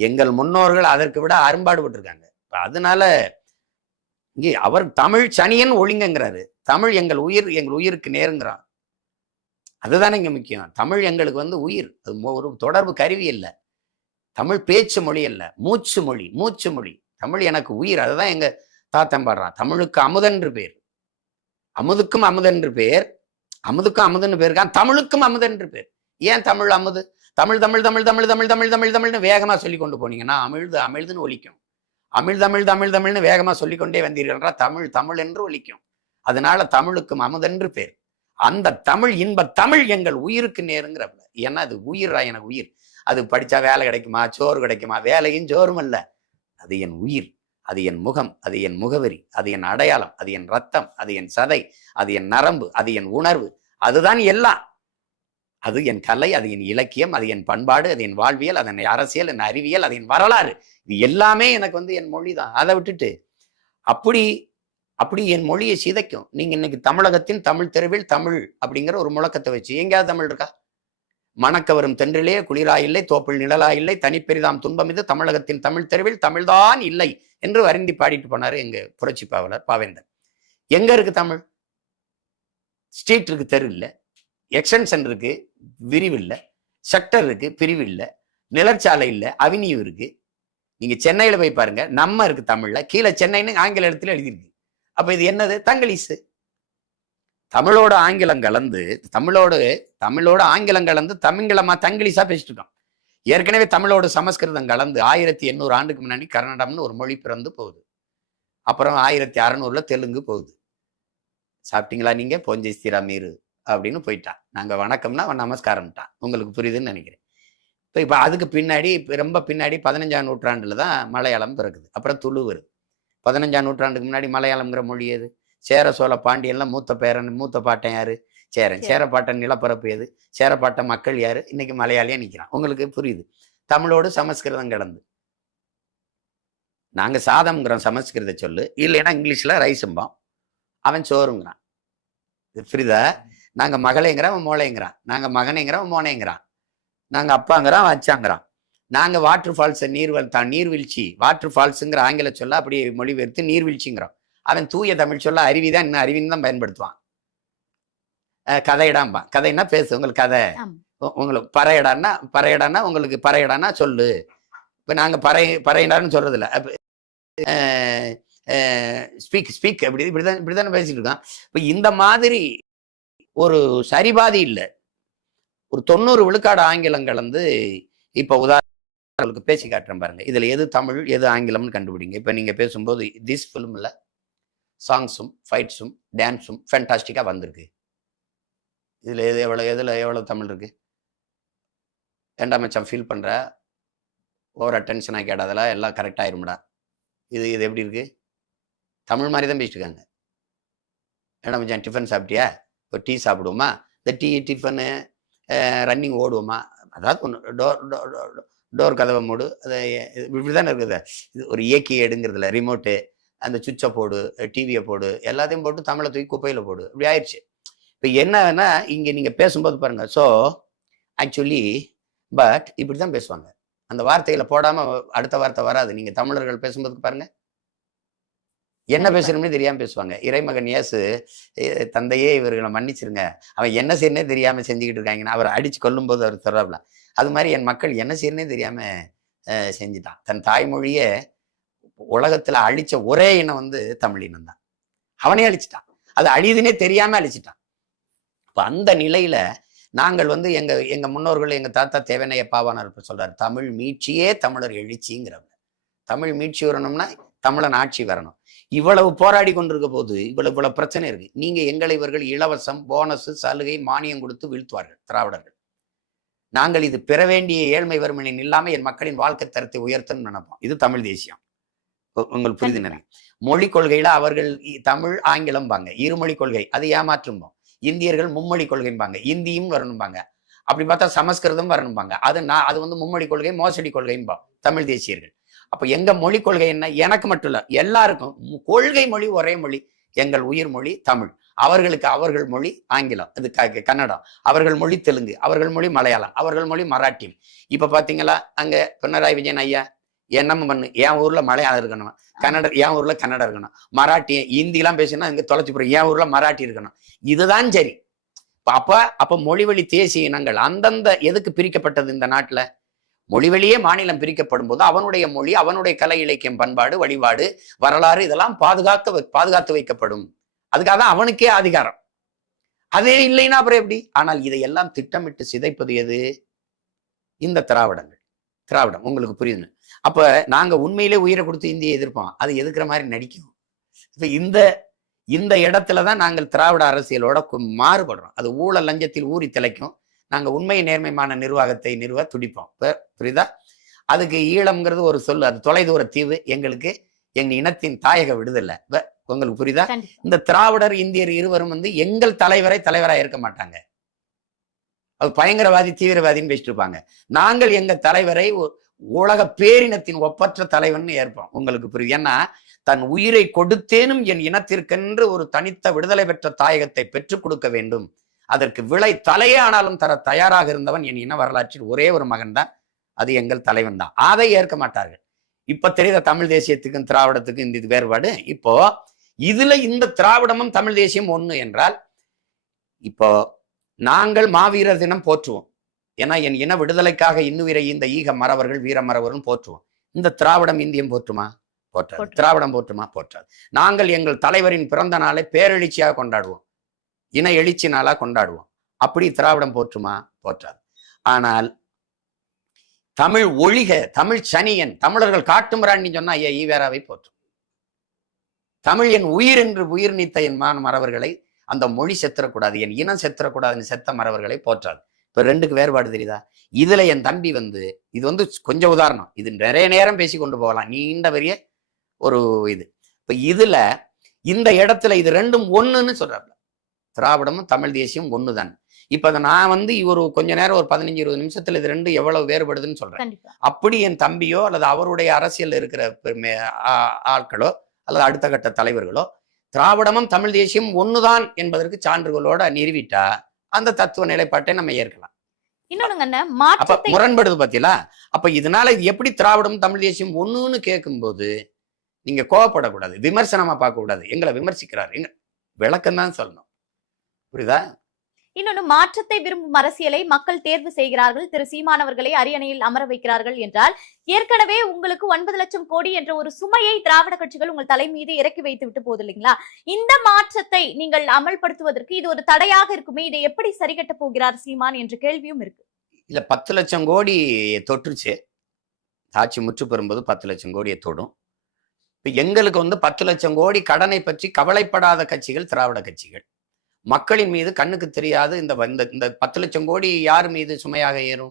எங்கள் முன்னோர்கள் அதற்கு விட அரும்பாடுபட்டிருக்காங்க. அதனால இங்கே அவர் தமிழ் சனியன் ஒழுங்குங்கிறாரு. தமிழ் எங்கள் உயிர், எங்கள் உயிருக்கு நேருங்கிறான். அதுதானே இங்க முக்கியம். தமிழ் எங்களுக்கு உயிர். அது ஒரு தொடர்பு கருவி இல்லை. தமிழ் பேச்சு மொழி அல்ல, மூச்சு மொழி. மூச்சு மொழி. தமிழ் எனக்கு உயிர். அதுதான் எங்க தாத்தன் பாடுறான். தமிழுக்கு அமுதன்று பேர், அமுதுக்கும் அமுதன்று பேர், அமுதுக்கும் அமுதன்னு பேருக்கான், தமிழுக்கும் அமுதன்று பேர். ஏன் தமிழ் அமுது? தமிழ் தமிழ் தமிழ் தமிழ் தமிழ் தமிழ் தமிழ் தமிழ்னு வேகமா சொல்லி கொண்டு போனீங்கன்னா அமிழ்து அமிழ்துன்னு ஒலிக்கும். அமிழ் தமிழ் தமிழ் தமிழ்னு வேகமா சொல்லிக்கொண்டே வந்தீர்கள் தமிழ் தமிழ் என்று ஒலிக்கும். அதனால தமிழுக்கும் அமுதன்று பேர். அந்த தமிழ் இன்ப தமிழ் எங்கள் உயிருக்கு நேருங்கிறப்ப. ஏன்னா அது உயிரா, எனக்கு உயிர். அது படிச்சா வேலை கிடைக்குமா, சோறு கிடைக்குமா? வேலையும் சோறும் அல்ல. அது என் உயிர், அது என் முகம், அது என் முகவரி, அது என் அடையாளம், அது என் ரத்தம், அது என் சதை, அது என் நரம்பு, அது என் உணர்வு. அதுதான் எல்லாம். அது என் கலை, அது என் இலக்கியம், அது என் பண்பாடு, அது என் வாழ்வியல், அது என் அரசியல், என் அறிவியல், அது என் வரலாறு. இது எல்லாமே எனக்கு என் மொழி தான். அதை விட்டுட்டு அப்படி என் மொழியை சிதைக்கும். நீங்க இன்னைக்கு தமிழகத்தின் தமிழ் தெருவில் தமிழ் அப்படிங்கிற ஒரு முழக்கத்தை வச்சு எங்கேயாவது தமிழ் இருக்கா? மணக்க வரும் தென்றிலே குளிராயில்லை, தோப்பில் நிழலாயில்லை, தனிப்பெரிதாம் துன்பம் இது, தமிழகத்தின் தமிழ் தெருவில் தமிழ்தான் இல்லை என்று வருந்தி பாடிட்டு போனாரு எங்க புரட்சி பாவலர் பாவேந்தர். எங்க இருக்கு தமிழ்? ஸ்ட்ரீட் இருக்கு, தெரு இல்லை. எக்ஸ்டென்ஷன் இருக்கு, விரிவு இல்லை. செக்டர் இருக்கு, பிரிவு இல்லை. நிலச்சாலை இல்லை, அவென்யூ இருக்கு. நீங்க சென்னையில போய் பாருங்க, நம்ம இருக்கு தமிழ்ல, கீழே சென்னைன்னு ஆங்கில இடத்துல எழுதியிருக்கு. அப்ப இது என்னது? தங்கிலீஷு. தமிழோட ஆங்கிலம் கலந்து, தமிழோட ஆங்கிலம் கலந்து தமிழ்களமா தங்கிலீஷா பேசிட்டு இருக்கோம். ஏற்கனவே தமிழோட சமஸ்கிருதம் கலந்து 1800 ஆண்டுக்கு முன்னாடி கன்னடம்னு ஒரு மொழி பிறந்து போகுது. அப்புறம் 1600 தெலுங்கு போகுது. சாப்பிட்டீங்களா நீங்க? போஞ்சேஸ்திரா மீரு அப்படின்னு போயிட்டான். நாங்க வணக்கம்னா அவன் நமஸ்காரம்ட்டான். உங்களுக்கு புரியுதுன்னு நினைக்கிறேன். இப்ப அதுக்கு பின்னாடி, ரொம்ப பின்னாடி 15ஆம் நூற்றாண்டுல தான் மலையாளம் பிறகுது. அப்புறம் துளு வருது. 15ஆம் நூற்றாண்டுக்கு முன்னாடி மலையாளம்ங்கிற மொழி எது? சேர சோழ பாண்டியெல்லாம் மூத்த பாட்டன் யாரு? சேரன். சேரப்பாட்டன் நிலப்பரப்பு எது? சேரப்பாட்ட மக்கள் யாரு? இன்னைக்கு மலையாளியா நிக்கிறான். உங்களுக்கு புரியுது? தமிழோடு சமஸ்கிருதம் கலந்து. நாங்க சாதம்ங்கிறோம் சமஸ்கிருத சொல்லு, இல்லைன்னா இங்கிலீஷ்ல ரைஸும்போம். அவன் சோறுங்கிறான். புரியுதா? நாங்க மகளேங்கிறான், அவன் மோளைங்கிறான். நாங்க மகனேங்கிறான், அவன் மோனேங்கிறான். நாங்க அப்பாங்கிறான், வச்சாங்கிறான். நாங்க வாட்டர் ஃபால்ஸ், நீர்வீழ்ச்சி, வாட்டர் ஃபால்ஸுங்கிற ஆங்கில சொல்ல அப்படி மொழிபெயர்த்து நீர்வீழ்ச்சிங்கிறோம். அவன் தூய தமிழ் சொல்ல அருவிதான், இன்னும் அருவின்னு தான் பயன்படுத்துவான். கதையிடாம்பா. கதைன்னா பேசு, உங்களுக்கு கதை. உங்களுக்கு பறையடான்னா உங்களுக்கு பறையடான்னா சொல்லு. இப்ப நாங்க பறையடான்னு சொல்றது இல்லை. ஸ்பீக் இப்படிதான் பேசிட்டு இருக்கோம். இப்ப இந்த மாதிரி ஒரு சரிபாதி இல்லை. ஒரு 90 விழுக்காடு ஆங்கிலம் கலந்து. இப்ப உதாரணங்களுக்கு பேசி காட்டுறேன் பாருங்க. இதுல எது தமிழ் எது ஆங்கிலம்னு கண்டுபிடிங்க. இப்ப நீங்க பேசும்போது திஸ் பிலிம்ல சாங்ஸும் ஃபைட்ஸும் டான்ஸும் ஃபேண்டாஸ்டிக்கா வந்திருக்கு. இதுல எவ்வளவு தமிழ் இருக்கு? 2ஆம் மச்சான் ஃபீல் பண்ற ஓவரா டென்ஷனா கேட்டாதெல்லாம் எல்லாம் கரெக்ட் ஆயிரும்டா. இது எப்படி இருக்கு? தமிழ் மாதிரி தான் பேசிட்டு இருக்காங்க. 2ஆம் மச்சான் டிஃபன் சாப்பிட்டியா? ஒரு டீ சாப்பிடுவோமா? இந்த டிஃபனு ரன்னிங் ஓடுவோமா? அதாவது ஒன்று டோர் கதவை மூடு, அது இப்படிதானே இருக்குது. இது ஒரு இயக்கி எடுங்கிறதுல ரிமோட்டு, அந்த சுவிட்சை போடு, டிவியை போடு, எல்லாத்தையும் போட்டு தமிழை தூக்கி குப்பையில் போடு, இப்படி ஆயிடுச்சு. இப்போ என்னன்னா இங்கே நீங்கள் பேசும்போது பாருங்க, ஸோ ஆக்சுவலி பட் இப்படி தான் பேசுவாங்க. அந்த வார்த்தைகளை போடாமல் அடுத்த வார்த்தை வராது. நீங்கள் தமிழர்கள் பேசும்போது பாருங்க, என்ன பேசுறோம்னு தெரியாம பேசுவாங்க. இறைமகன் இயேசு, தந்தையே இவர்களை மன்னிச்சிருங்க, அவன் என்ன செய்யறனே தெரியாம செஞ்சுக்கிட்டு இருக்காங்கன்னா அவர் அடிச்சு கொல்லும் போது அவர் சொல்றாப்ல, அது மாதிரி என் மக்கள் என்ன செய்யறனே தெரியாம செஞ்சுட்டான். தன் தாய்மொழியை உலகத்துல அழிச்ச ஒரே இனம் வந்து தமிழ் இனம் தான். அவனே அழிச்சிட்டான், அது அழியுதுன்னே தெரியாம அழிச்சிட்டான். இப்ப அந்த நிலையில நாங்கள் வந்து எங்க முன்னோர்கள், எங்க தாத்தா தேவனைய பாவானார் சொல்றாரு, தமிழ் மீட்சியே தமிழர் எழுச்சிங்கிறவங்க. தமிழ் மீட்சி வரணும்னா தமிழன் ஆட்சி வரணும். இவ்வளவு போராடி கொண்டிருக்க போது இவ்வளவு பிரச்சனை இருக்கு. நீங்க எங்களை இவர்கள் இலவசம், போனஸ், சலுகை, மானியம் கொடுத்து வீழ்த்துவார்கள் திராவிடர்கள். நாங்கள் இது பெற வேண்டிய ஏழ்மை வறுமையின் இல்லாம என் மக்களின் வாழ்க்கை தரத்தை உயர்த்தணும்னு நினைப்போம். இது தமிழ் தேசியம். உங்களுக்கு புரியுது நினைக்கிறேன். மொழி கொள்கையில அவர்கள் தமிழ் ஆங்கிலம் பாங்க, இருமொழி கொள்கை, அது ஏமாற்றும்போம். இந்தியர்கள் மும்மொழி கொள்கைம்பாங்க, இந்தியும் வரணும்பாங்க. அப்படி பார்த்தா சமஸ்கிருதம் வரணும்பாங்க. அது வந்து மும்மொழி கொள்கை, மோசடி கொள்கைம்பா தமிழ் தேசியர்கள். அப்ப எங்க மொழி கொள்கை என்ன? எனக்கு மட்டும் இல்ல, எல்லாருக்கும் கொள்கை மொழி ஒரே மொழி. எங்கள் உயிர் மொழி தமிழ். அவர்களுக்கு அவர்கள் மொழி ஆங்கிலம், அது கன்னடம். அவர்கள் மொழி தெலுங்கு, அவர்கள் மொழி மலையாளம், அவர்கள் மொழி மராட்டியம். இப்ப பாத்தீங்களா, அங்க பினராயி விஜயன் ஐயா என்னமோ பண்ணு, என் ஊர்ல மலையாளம் இருக்கணும், கன்னடம் என் ஊர்ல கன்னடம் இருக்கணும், மராட்டி ஹிந்திலாம் பேசினா இங்க தொலைச்சு போறோம், என் ஊர்ல மராட்டி இருக்கணும். இதுதான் சரி. அப்ப மொழிவழி தேசிய இனங்கள் அந்தந்த எதுக்கு பிரிக்கப்பட்டது இந்த நாட்டுல? மொழிவழியே மாநிலம் பிரிக்கப்படும் போது அவனுடைய மொழி, அவனுடைய கலை இலக்கியம், பண்பாடு, வழிபாடு, வரலாறு இதெல்லாம் பாதுகாத்து வைக்கப்படும். அதுக்காக தான் அவனுக்கே அதிகாரம். அதே இல்லைன்னா அப்புறம் எப்படி? ஆனால் இதையெல்லாம் திட்டமிட்டு சிதைப்பது எது? இந்த திராவிடம். உங்களுக்கு புரியுது? அப்ப நாங்க உண்மையிலே உயிரை கொடுத்து இந்தியை எதிர்ப்போம், அது எதிர்க்கிற மாதிரி நடிக்கும். இப்ப இந்த இடத்துலதான் நாங்கள் திராவிட அரசியலோட மாறுபடுறோம். அது ஊழல் லஞ்சத்தில் ஊறி திளைக்கும். நாங்க உண்மை நேர்மையான நிர்வாகத்தை நிறுவ துடிப்போம். புரியுதா? அதுக்கு ஈழம்ங்கிறது ஒரு சொல், அது தொலைதூர தீவு. எங்களுக்கு எங்க இனத்தின் தாயக விடுதலை. உங்களுக்கு புரியுதா? இந்த திராவிடர் இந்தியர் இருவரும் வந்து எங்கள் தலைவராக இருக்க மாட்டாங்க. அது பயங்கரவாதி, தீவிரவாதின்னு பேசிட்டு இருப்பாங்க. நாங்கள் எங்க தலைவரை உலக பேரினத்தின் ஒப்பற்ற தலைவன் ஏற்போம். உங்களுக்கு புரியுது? ஏன்னா தன் உயிரை கொடுத்தேனும் என் இனத்திற்கென்று ஒரு தனித்த விடுதலை பெற்ற தாயகத்தை பெற்றுக் கொடுக்க வேண்டும். அதற்கு விலை தலையே ஆனாலும் தர தயாராக இருந்தவன் என் இன வரலாற்றில் ஒரே ஒரு மகன் தான், அது எங்கள் தலைவன் தான். அதை ஏற்க மாட்டார்கள். இப்ப தெரியுத தமிழ் தேசியத்துக்கும் திராவிடத்துக்கும் இந்த வேறுபாடு. இப்போ இதுல இந்த திராவிடமும் தமிழ் தேசியம் ஒண்ணு என்றால், இப்போ நாங்கள் மாவீரர் தினம் போற்றுவோம். ஏன்னா என் இன விடுதலைக்காக இன்னுயிரை இந்த ஈக மறவர்கள் வீர மறவர்கள் போற்றுவோம். இந்த திராவிடம் இந்தியம் போற்றுமா? போற்றாது. திராவிடம் போற்றுமா? போற்றாது. நாங்கள் எங்கள் தலைவரின் பிறந்த நாளை பேரெழுச்சியாக கொண்டாடுவோம், இன எழுச்சி நாளா கொண்டாடுவோம். அப்படி திராவிடம் போற்றுமா? போற்றாது. ஆனால் தமிழ் ஒழிக, தமிழ் சனியன், தமிழர்கள் காட்டுமிராண்டி சொன்னா ஐயா ஈவேராவை போற்றும். தமிழ் என் உயிர் என்று உயிர் நீத்த என் மறவர்களை, அந்த மொழி செத்துறக்கூடாது, என் இனம் செத்துறக்கூடாதுன்னு செத்த மறவர்களை போற்றாது. இப்ப ரெண்டுக்கு வேறுபாடு தெரியுதா? இதுல என் தம்பி வந்து, இது வந்து கொஞ்சம் உதாரணம், இது நிறைய நேரம் பேசி கொண்டு போகலாம், நீண்ட பெரிய ஒரு இது. இப்ப இதுல இந்த இடத்துல இது ரெண்டும் ஒண்ணுன்னு சொல்றாரு. திராவிடமும் தமிழ் தேசியம் ஒண்ணுதான். இப்ப அதை நான் வந்து ஒரு கொஞ்ச நேரம் ஒரு 15-20 நிமிஷத்துல இது ரெண்டும் எவ்வளவு வேறுபடுதுன்னு சொல்றேன். அப்படி என் தம்பியோ அல்லது அவருடைய அரசியல் இருக்கிற ஆட்களோ அல்லது அடுத்த கட்ட தலைவர்களோ திராவிடமும் தமிழ் தேசியம் ஒண்ணுதான் என்பதற்கு சான்றுகளோட நிறுவிட்டா அந்த தத்துவ நிலைப்பாட்டை நம்ம ஏற்கலாம். அப்ப முரண்படுது பத்தியா? அப்ப இதனால இது எப்படி திராவிடம் தமிழ் தேசியம் ஒண்ணுன்னு கேட்கும்போது நீங்க கோவப்படக்கூடாது, விமர்சனமா பார்க்க கூடாது. எங்களை விமர்சிக்கிறார், எங்க விளக்கம் தான் சொல்லணும். புரியுதா? இன்னொன்னு, மாற்றத்தை விரும்பும் அரசியலை மக்கள் தேர்வு செய்கிறார்கள், திரு சீமானவர்களை அரியணையில் அமர வைக்கிறார்கள் என்றால், ஏற்கனவே உங்களுக்கு 9 லட்சம் கோடி என்ற ஒரு சுமையை திராவிட கட்சிகள் உங்கள் தலை மீது இறக்கி வைத்து விட்டு போகுது இல்லைங்களா? இந்த மாற்றத்தை நீங்கள் அமல்படுத்துவதற்கு இது ஒரு தடையாக இருக்குமே, இதை எப்படி சரி கட்ட போகிறார் சீமான் என்ற கேள்வியும் இருக்கு. இல்ல 10 லட்சம் கோடி தொற்றுச்சு, ஆட்சி முற்று பெறும்போது 10 லட்சம் கோடியை தொடும். இப்ப எங்களுக்கு வந்து 10 லட்சம் கோடி கடனை பற்றி கவலைப்படாத கட்சிகள் திராவிட கட்சிகள். மக்களின் மீது கண்ணுக்கு தெரியாது இந்த 10 லட்சம் கோடி யார் மீது சுமையாக ஏறும்?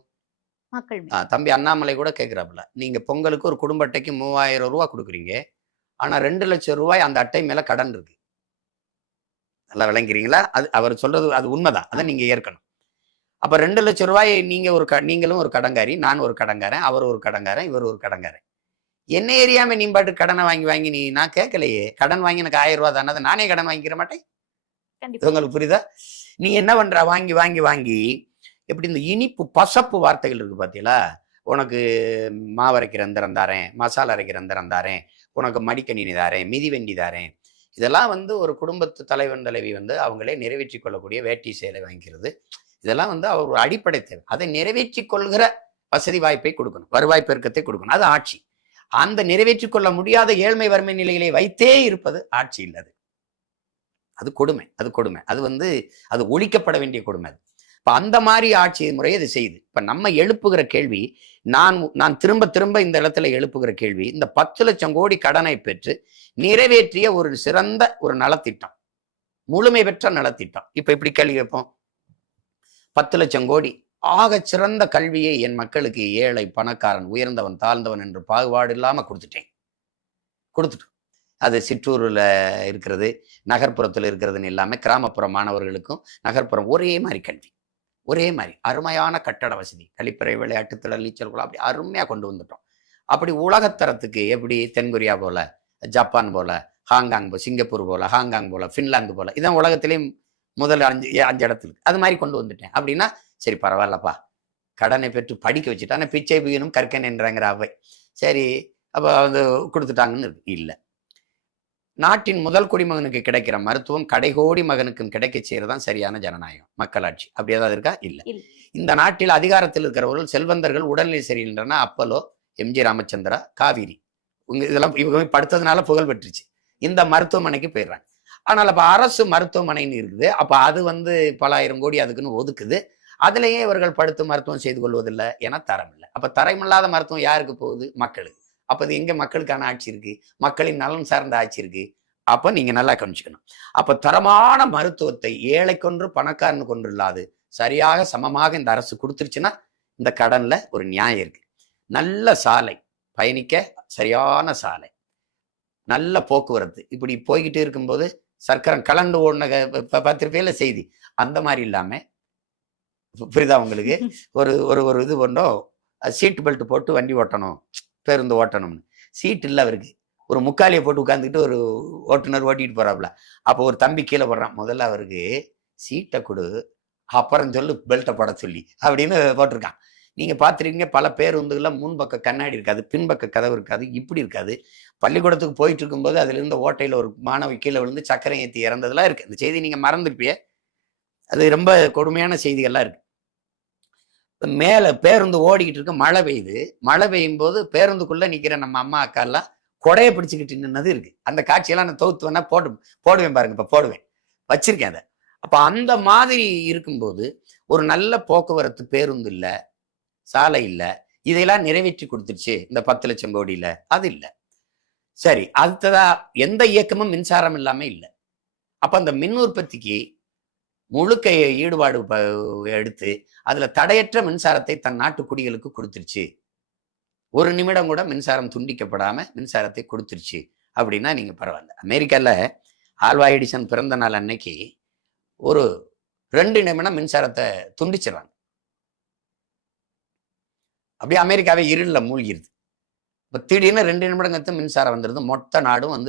மக்கள். தம்பி அண்ணாமலை கூட கேட்கிறாப்புல, நீங்க பொங்கலுக்கு ஒரு குடும்ப அட்டைக்கு 3000 ரூபாய் கொடுக்குறீங்க, ஆனா 2 லட்சம் ரூபாய் அந்த அட்டை மேல கடன் இருக்கு. நல்லா விளங்குறீங்களா? அது அவர் சொல்றது அது உண்மைதான், அதை நீங்க ஏற்கணும். அப்ப 2 லட்சம் ரூபாய் நீங்களும் ஒரு கடங்காரி, நான் ஒரு கடங்காரன், அவர் ஒரு கடங்காரன், இவர் ஒரு கடங்காரன். என்ன எரியாம நீ பாட்டு கடனை வாங்கி வாங்கி நான் கேட்கலையே, கடன் வாங்கி எனக்கு 1000 ரூபாய் தானே, நானே கடன் வாங்கிக்கிற மாட்டேன். உங்களுக்கு புரியுதா? நீ என்ன பண்ற, வாங்கி வாங்கி வாங்கி எப்படி இந்த இனிப்பு பசப்பு வார்த்தைகள் இருக்கு பாத்தீங்களா? உனக்கு மாவு அரைக்கிற எந்திரம் தாரேன், மசாலா அரைக்கிற எந்திரம் தாரேன், உனக்கு மடிக்கணினி தாரேன், மிதிவண்டி தாரேன். இதெல்லாம் ஒரு குடும்பத்து தலைவன் தலைவி அவங்களே நிறைவேற்றி கொள்ளக்கூடிய வேட்டி சேலை வாங்கிக்கிறது. இதெல்லாம் அவர் ஒரு அடிப்படை தேவை. அதை நிறைவேற்றி கொள்கிற வசதி வாய்ப்பை கொடுக்கணும், வருவாய் பெருக்கத்தை கொடுக்கணும். அது ஆட்சி. அந்த நிறைவேற்றிக் கொள்ள முடியாத ஏழ்மை வறுமை நிலைகளை வைத்தே இருப்பது ஆட்சி இல்லது. அது கொடுமை, அது கொடுமை. அது ஒழிக்கப்பட வேண்டிய கொடுமை. அது இப்ப அந்த மாதிரி ஆட்சி முறையை இது செய்யுது. இப்ப நம்ம எழுப்புகிற கேள்வி, நான் திரும்ப திரும்ப இந்த இடத்துல எழுப்புகிற கேள்வி, இந்த 10 லட்சம் கோடி கடனை பெற்று நிறைவேற்றிய ஒரு சிறந்த ஒரு நலத்திட்டம், முழுமை பெற்ற நலத்திட்டம். இப்ப இப்படி கேள்வி வைப்போம், 10 லட்சம் கோடி ஆக சிறந்த கல்வியை என் மக்களுக்கு ஏழை பணக்காரன் உயர்ந்தவன் தாழ்ந்தவன் என்று பாகுபாடு இல்லாம கொடுத்துட்டோம். அது சிற்றூர்ல இருக்கிறது, நகர்ப்புறத்தில் இருக்கிறதுன்னு இல்லாம கிராமப்புற மாணவர்களுக்கும் நகர்ப்புறம் ஒரே மாதிரி கல்வி, ஒரே மாதிரி அருமையான கட்டட வசதி, கழிப்பறை, விளையாட்டுத்திடல், நீச்சல் குளம், அப்படி அருமையா கொண்டு வந்துட்டோம். அப்படி உலகத்தரத்துக்கு எப்படி தென்கொரியா போல, ஜப்பான் போல, ஹாங்காங் போல, சிங்கப்பூர் போல, ஹாங்காங் போல, பின்லாந்து போல, இதான் உலகத்திலேயும் முதல் 5 இடத்துக்கு அது மாதிரி கொண்டு வந்துட்டேன். அப்படின்னா சரி பரவாயில்லப்பா, கடனை பெற்று படிக்க வச்சுட்டான், பிச்சை புயனும் கற்கன் என்றாங்கிற அவை, சரி அப்போ கொடுத்துட்டாங்கன்னு இருக்கு. இல்லை, நாட்டின் முதல் குடிமகனுக்கு கிடைக்கிற மருத்துவம் கடைகோடி மகனுக்கும் கிடைக்க செய்யறதுதான் சரியான ஜனநாயகம், மக்களாட்சி. அப்படி ஏதாவது இருக்கா? இல்லை. இந்த நாட்டில் அதிகாரத்தில் இருக்கிறவர்கள் செல்வந்தர்கள் உடல்நிலை சரியில்லைன்னா அப்பலோ, எம்ஜி ராமச்சந்திரா, காவிரி, இதெல்லாம் இவங்க படுத்ததுனால புகழ் பெற்றுச்சு, இந்த மருத்துவமனைக்கு போயிடுறாங்க. ஆனால் அப்ப அரசு மருத்துவமனைன்னு இருக்குது, அப்ப அது பல ஆயிரம் கோடி அதுக்குன்னு ஒதுக்குது. அதுலயே இவர்கள் படுத்து மருத்துவம் செய்து கொள்வதில்லை, ஏன்னா தரம் இல்லை. அப்ப தரமில்லாத மருத்துவம் யாருக்கு போகுது? மக்களுக்கு. அப்ப அது எங்க மக்களுக்கான ஆட்சி இருக்கு? மக்களின் நலன் சார்ந்த ஆட்சி இருக்கு. அப்ப நீங்க நல்லா கவனிச்சுக்கணும். அப்ப தரமான மருத்துவத்தை ஏழைக்கொன்று பணக்காரனுக்கு ஒன்று இல்லாது சரியாக சமமாக இந்த அரசு கொடுத்துருச்சுன்னா இந்த கடன்ல ஒரு நியாயம் இருக்கு. நல்ல சாலை, பயணிக்க சரியான சாலை, நல்ல போக்குவரத்து, இப்படி போய்கிட்டு இருக்கும்போது சர்க்கரை கலந்து ஓடின 10 ரூபாயில செய்தி, அந்த மாதிரி இல்லாம, புரியுதா உங்களுக்கு? ஒரு இது பண்ணோம், சீட் பெல்ட் போட்டு வண்டி ஓட்டணும், பேருந்து ஓட்டணும்னு. சீட் இல்லை அவருக்கு, ஒரு முக்காலியை போட்டு உட்காந்துக்கிட்டு ஒரு ஓட்டுநர் ஓட்டிட்டு போறாப்புல. அப்போ ஒரு தம்பி கீழே போடுறான், முதல்ல அவருக்கு சீட்டை கொடு, அப்புறம் சொல்லு பெல்ட்டை போட சொல்லி அப்படின்னு போட்டிருக்கான். நீங்க பார்த்துருக்கீங்க, பல பேருந்துகள்ல முன்பக்க கண்ணாடி இருக்காது, பின்பக்க கதவு இருக்காது, இப்படி இருக்காது. பள்ளிக்கூடத்துக்கு போயிட்டு இருக்கும்போது அதுல இருந்த ஓட்டையில ஒரு மாணவி கீழே விழுந்து சக்கரை ஏற்றி இறந்ததெல்லாம் இருக்கு. இந்த செய்தி நீங்க மறந்துருப்பிய, அது ரொம்ப கொடுமையான செய்திகள்லாம் இருக்கு. மேல பேருந்து ஓடிக்கிட்டு இருக்கு, மழை பெய்யுது. மழை பெய்யும் போது பேருந்துக்குள்ள நிக்கிற நம்ம அம்மா அக்கா எல்லாம் கொடையை பிடிச்சிக்கிட்டு நின்னது இருக்கு. அந்த காட்சியெல்லாம் நான் தொகுத்து வேணா போடுவேன் பாருங்க, இப்ப போடுவேன், வச்சிருக்கேன் அதை. அப்ப அந்த மாதிரி இருக்கும்போது ஒரு நல்ல போக்குவரத்து, பேருந்து இல்ல, சாலை இல்ல, இதையெல்லாம் நிறைவேற்றி கொடுத்துருச்சு இந்த 10 லட்சம் கோடியில, அது இல்லை. சரி, அடுத்ததா எந்த இயக்கமும் மின்சாரம் இல்லாம இல்லை. அப்ப அந்த மின் உற்பத்திக்கு முழுக்க ஈடுபாடு எடுத்து அதுல தடையற்ற மின்சாரத்தை தன் நாட்டு குடிகளுக்கு கொடுத்துருச்சு. ஒரு நிமிடம் கூட மின்சாரம் துண்டிக்கப்படாம மின்சாரத்தை கொடுத்துருச்சு அப்படின்னா நீங்க பரவாயில்ல. அமெரிக்கால ஆல்வா எடிசன் பிறந்த நாள் அன்னைக்கு ஒரு 2 நிமிடம் மின்சாரத்தை துண்டிச்சிடறாங்க. அப்படியே அமெரிக்காவே இருள மூழ்கிருது. இப்போ திடீர்னு 2 நிமிடங்கத்து மின்சாரம் வந்துடுது, மொத்த நாடும்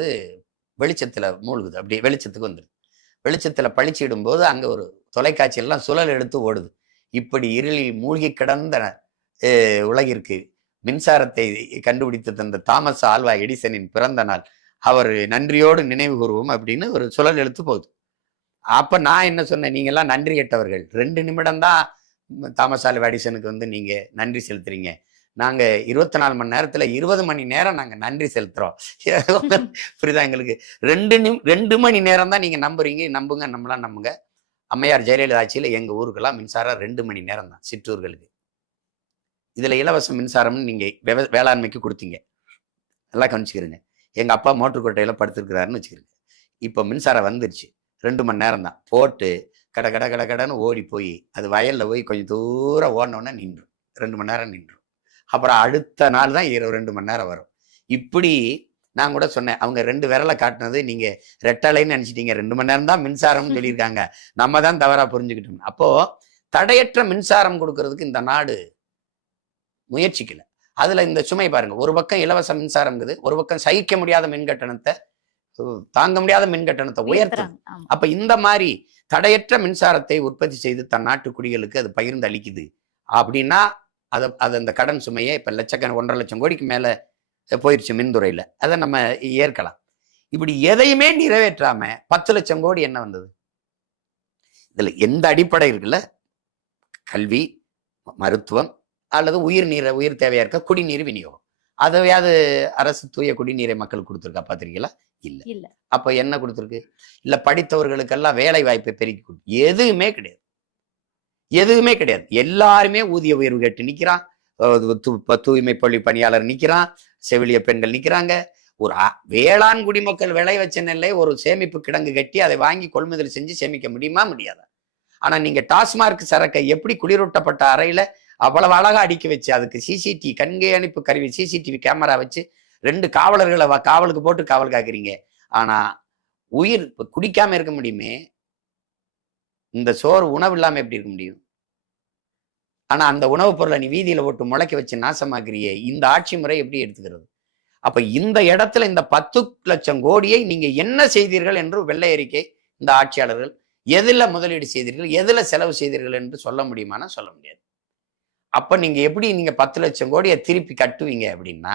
வெளிச்சத்துல மூழ்குது. அப்படியே வெளிச்சத்துக்கு வந்துடுது. வெளிச்சத்துல பழிச்சிடும் போது அங்க ஒரு தொலைக்காட்சியெல்லாம் சுழல் எடுத்து ஓடுது. இப்படி இருளில் மூழ்கி கிடந்த உலகிற்கு மின்சாரத்தை கண்டுபிடித்து தந்த தாமஸ் ஆல்வா எடிசனின் பிறந்த நாள், அவர் நன்றியோடு நினைவு கூறுவோம் அப்படின்னு ஒரு சுழல் எடுத்து போகுது. அப்ப நான் என்ன சொன்னேன், நீங்க எல்லாம் நன்றி கெட்டவர்கள், 2 நிமிடம் தான் தாமஸ் ஆல்வா எடிசனுக்கு நீங்க நன்றி செலுத்துறீங்க, நாங்க 24 மணி நேரத்துல 20 மணி நேரம் நாங்க நன்றி செலுத்துறோம். புரியுதா எங்களுக்கு? 2 மணி நேரம் தான் நீங்க நம்புறீங்க, நம்புங்க, நம்மளாம் நம்புங்க. அம்மையார் ஜெயலலிதா ஆட்சியில எங்க ஊருக்கெல்லாம் மின்சாரம் 2 மணி நேரம் தான், சிற்றூர்களுக்கு. இதுல இலவச மின்சாரம்னு நீங்க வேளாண்மைக்கு கொடுத்தீங்க, நல்லா கவனிச்சுக்கிறீங்க. எங்க அப்பா மோட்டர் கோட்டையில படுத்திருக்கிறாருன்னு வச்சுக்கிறீங்க. இப்ப மின்சாரம் வந்துருச்சு, 2 மணி நேரம் தான். போட்டு கடன்னு ஓடி போய் அது வயல்ல போய் கொஞ்சம் தூரம் ஓடினோன்னா நின்றும், 2 மணி நேரம் நின்றும். அப்புறம் அடுத்த நாள் தான் 2 மணி நேரம் வரும். இப்படி நான் கூட சொன்னேன், அவங்க 2 விரலை காட்டினது நீங்க ரெட்டலைன்னு நினைச்சிட்டீங்க, 2 மணி நேரம் தான் மின்சாரம்னு சொல்லியிருக்காங்க, நம்ம தான் தவறா புரிஞ்சுக்கிட்டோம். அப்போ தடையற்ற மின்சாரம் கொடுக்கறதுக்கு இந்த நாடு முயற்சிக்கல. அதுல இந்த சுமை பாருங்க, ஒரு பக்கம் இலவச மின்சாரம் இருக்குது, ஒரு பக்கம் சகிக்க முடியாத மின் கட்டணத்தை, தாங்க முடியாத மின் கட்டணத்தை உயர்த்துது. உயர்த்துறாங்க. ஆமா. அப்ப இந்த மாதிரி தடையற்ற மின்சாரத்தை உற்பத்தி செய்து தன் நாட்டு குடிகளுக்கு அது பகிர்ந்து அளிக்குது அப்படின்னா, அது அந்த கடன் சுமையை இப்ப 1.5 லட்சம் கோடிக்கு மேல போயிருச்சு மின்துறையில, அதை நம்ம ஏற்கலாம். இப்படி எதையுமே நிறைவேற்றாம 10 லட்சம் கோடி என்ன வந்தது? இதுல எந்த அடிப்படை இருக்குல்ல, கல்வி, மருத்துவம் அல்லது உயிர் தேவையா இருக்க குடிநீர் விநியோகம், அதையாவது அரசு தூய குடிநீரை மக்களுக்கு கொடுத்துருக்கா பாத்திருக்கீங்களா? இல்ல. அப்ப என்ன கொடுத்துருக்கு? இல்ல படித்தவர்களுக்கெல்லாம் வேலை வாய்ப்பை பெருக்கி கொடுத்து, எதுவுமே கிடையாது. எதுவுமே கிடையாது. எல்லாருமே ஊதிய உயர்வு கேட்டு நிக்கிறான், தூய்மை பள்ளி பணியாளர் நிக்கிறான், செவிலிய பெண்கள் நிக்கிறாங்க. ஒரு வேளாண் குடிமக்கள் விளை வச்ச நெல்லை ஒரு சேமிப்பு கிடங்கு கட்டி அதை வாங்கி கொள்முதல் செஞ்சு சேமிக்க முடியுமா? முடியாதா? ஆனா நீங்க டாஸ்மார்க் சரக்கை எப்படி குளிரூட்டப்பட்ட அறையில அவ்வளவு அழகா அடிக்க வச்சு, அதுக்கு சிசிடிவி கண்காணிப்பு கருவி, சிசிடிவி கேமரா வச்சு 2 காவலர்களை காவலுக்கு போட்டு காவல் காக்குறீங்க. ஆனா உயிர் குடிக்காம இருக்க முடியுமே, இந்த சோறு உணவு இல்லாம எப்படி இருக்க முடியும்? ஆனா அந்த உணவுப் பொருளை நீ வீதியில போட்டு முளைக்க வச்சு நாசமாக்குறியே, இந்த ஆட்சி முறை எப்படி எடுத்துக்கிறது? அப்ப இந்த இடத்துல இந்த 10 லட்சம் கோடியை நீங்க என்ன செய்தீர்கள் என்று வெள்ளை அறிக்கை இந்த ஆட்சியாளர்கள் எதுல முதலீடு செய்தீர்கள், எதுல செலவு செய்தீர்கள் என்று சொல்ல முடியுமானா சொல்ல முடியாது. அப்ப நீங்க எப்படி 10 லட்சம் கோடியை திருப்பி கட்டுவீங்க அப்படின்னா,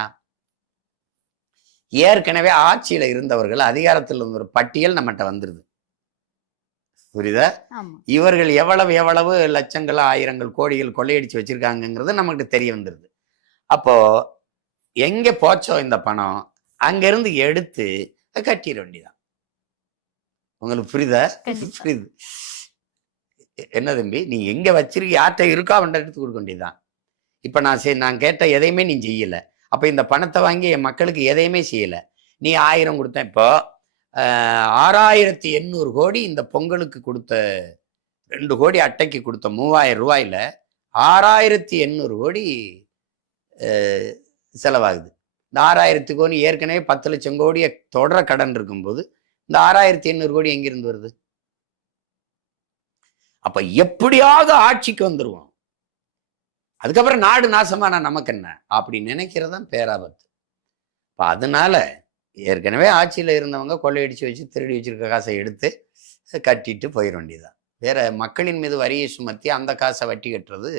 ஏற்கனவே ஆட்சியில இருந்தவர்கள் அதிகாரத்தில் இருந்த ஒரு பட்டியல் நம்மகிட்ட வந்துருது. புரியுதா? இவர்கள் எவ்வளவு லட்சங்கள், ஆயிரங்கள், கோடிகள் கொள்ளையடிச்சு வச்சிருக்காங்கிறது நமக்கு தெரிய வந்துருது. அப்போ எங்க போச்சோ இந்த பணம், அங்க இருந்து எடுத்து கட்டிட வேண்டியதான். உங்களுக்கு புரியுதா? புரியுது. என்ன தம்பி, நீ எங்க வச்சிருக்க, யார்கிட்ட இருக்கோ அவன் எடுத்து கொடுக்க வேண்டியதுதான். இப்ப நான் கேட்ட எதையுமே நீ செய்யல. அப்ப இந்த பணத்தை வாங்கி என் மக்களுக்கு எதையுமே செய்யல. நீ 1000 கொடுத்த, இப்போ 6800 கோடி இந்த பொங்கலுக்கு கொடுத்த, 2 கோடி அட்டைக்கு கொடுத்த 3000 ரூபாயில 6800 கோடி செலவாகுது. இந்த 6000 கோடி ஏற்கனவே 10 லட்சம் கோடியை தொடர கடன் இருக்கும்போது இந்த 6800 கோடி எங்கிருந்து வருது? அப்ப எப்படியாவது ஆட்சிக்கு வந்துருவோம், அதுக்கப்புறம் நாடு நாசமான நமக்கு என்ன அப்படி நினைக்கிறதான் பேராபத்து. அதனால ஏற்கனவே ஆட்சியில இருந்தவங்க கொள்ளையடிச்சு வச்சு திருடி வச்சிருக்க காசை எடுத்து கட்டிட்டு போயிட வேண்டியதான். வேற மக்களின் மீது வரியை சுமத்தி அந்த காசை வட்டி கட்டுறது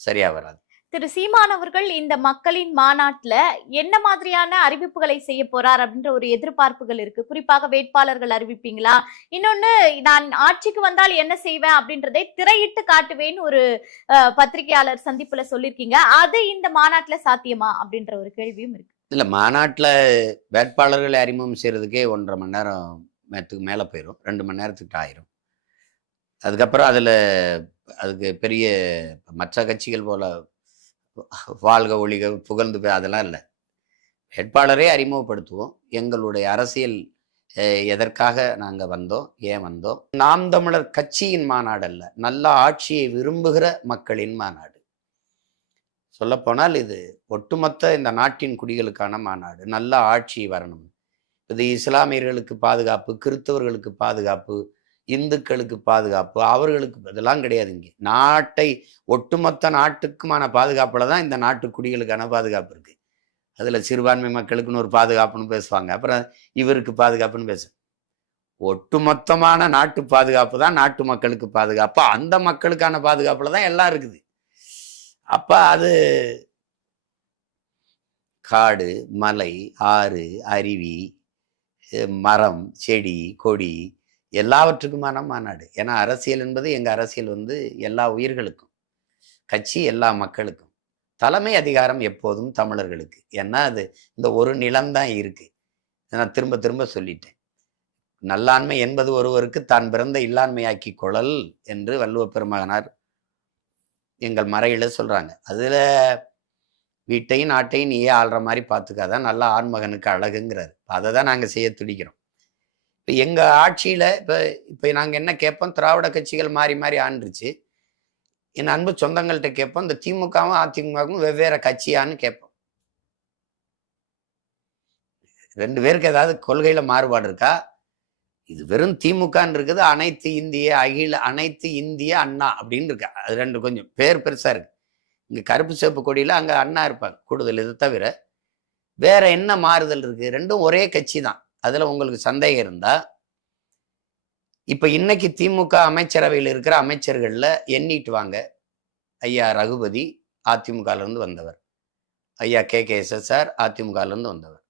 சரியா வராது. திரு சீமான் அவர்கள் இந்த மக்களின் மாநாட்டுல என்ன மாதிரியான அறிவிப்புகளை செய்ய போறார் அப்படின்ற ஒரு எதிர்பார்ப்புகள் இருக்கு. குறிப்பாக வேட்பாளர்கள் அறிவிப்பீங்களா? இன்னொன்னு, நான் ஆட்சிக்கு வந்தால் என்ன செய்வேன் அப்படின்றதை திரையிட்டு காட்டுவேன்னு ஒரு பத்திரிகையாளர் சந்திப்புல சொல்லியிருக்கீங்க. அது இந்த மாநாட்டுல சாத்தியமா அப்படின்ற ஒரு கேள்வியும் இருக்கு. இல்ல, மாநாட்டுல வேட்பாளர்களை அறிமுகம் செய்யறதுக்கே 1.5 மணி நேரத்துக்கு மேல போயிடும், 2 மணி நேரத்துக்கு ஆயிரும். அதுக்கப்புறம் அதுக்கு பெரிய மற்ற கட்சிகள் போல வாழ்க ஒழிக புகழ்ந்து அதெல்லாம் இல்லை. வேட்பாளரே அறிமுகப்படுத்துவோம். எங்களுடைய அரசியல் எதற்காக நாங்க வந்தோம், ஏன் வந்தோம். நாம் தமிழர் கட்சியின் மாநாடு அல்ல, நல்ல ஆட்சியை விரும்புகிற மக்களின் மாநாடு. சொல்ல போனால் இது ஒட்டுமொத்த இந்த நாட்டின் குடிகளுக்கான மாநாடு. நல்ல ஆட்சி வரணும். இது இஸ்லாமியர்களுக்கு பாதுகாப்பு, கிறிஸ்தவர்களுக்கு பாதுகாப்பு, இந்துக்களுக்கு பாதுகாப்பு, அவர்களுக்கு இதெல்லாம் கிடையாது. இங்கே நாட்டை ஒட்டுமொத்த நாட்டுக்குமான பாதுகாப்புல தான் இந்த நாட்டு குடிகளுக்கான பாதுகாப்பு இருக்கு. அதுல சிறுபான்மை மக்களுக்குன்னு ஒரு பாதுகாப்புன்னு பேசுவாங்க, அப்புறம் இவருக்கு பாதுகாப்புன்னு பேசுவாங்க. ஒட்டுமொத்தமான நாட்டு பாதுகாப்பு தான் நாட்டு மக்களுக்கு பாதுகாப்பு. அந்த மக்களுக்கான பாதுகாப்புல தான் எல்லாம் இருக்குது. அப்ப அது காடு, மலை, ஆறு, அருவி, மரம், செடி, கொடி எல்லாவற்றுக்குமான மாநாடு. ஏன்னா அரசியல் என்பது, எங்க அரசியல் எல்லா உயிர்களுக்கும், கட்சி எல்லா மக்களுக்கும், தலைமை அதிகாரம் எப்போதும் தமிழர்களுக்கு. ஏன்னா அது இந்த ஒரு நிலம்தான் இருக்கு. நான் திரும்ப திரும்ப சொல்லிட்டேன். நல்லாண்மை என்பது ஒருவருக்கு தான் பிறந்த இல்லாண்மையாக்கி கொள்ளல் என்று வள்ளுவ பெருமகனார் எங்கள் மறையில சொல்றாங்க. அதுல வீட்டையும் நாட்டையும் நீயே ஆள்ற மாதிரி பார்த்துக்காதான் நல்ல ஆண்மகனுக்கு அழகுங்கிறாரு. அதை தான் நாங்க செய்ய துடிக்கிறோம். இப்போ எங்க ஆட்சியில இப்போ நாங்க என்ன கேட்போம், திராவிட கட்சிகள் மாறி மாறி ஆண்டுருச்சு. என் அன்பு சொந்தங்கள்கிட்ட கேட்போம், இந்த திமுகவும் அதிமுகவும் வெவ்வேறு கட்சியான்னு கேட்போம். 2 பேருக்கு ஏதாவது கொள்கையில மாறுபாடு இருக்கா? இது வெறும் திமுகன்னு இருக்குது, அனைத்து இந்திய அண்ணா அப்படின்னு இருக்கா. அது 2 கொஞ்சம் பேர் பெருசா இருக்கு. இங்க கருப்பு சிவப்பு கொடியில அங்க அண்ணா இருப்பாங்க கூடுதல். இது தவிர வேற என்ன மாறுதல் இருக்கு? ரெண்டும் ஒரே கட்சி தான். அதுல உங்களுக்கு சந்தேகம் இருந்தா இப்ப இன்னைக்கு திமுக அமைச்சரவையில் இருக்கிற அமைச்சர்கள்ல எண்ணிட்டு வாங்க. ஐயா ரகுபதி அதிமுகல இருந்து வந்தவர். ஐயா KKSSR அதிமுகல இருந்து வந்தவர்.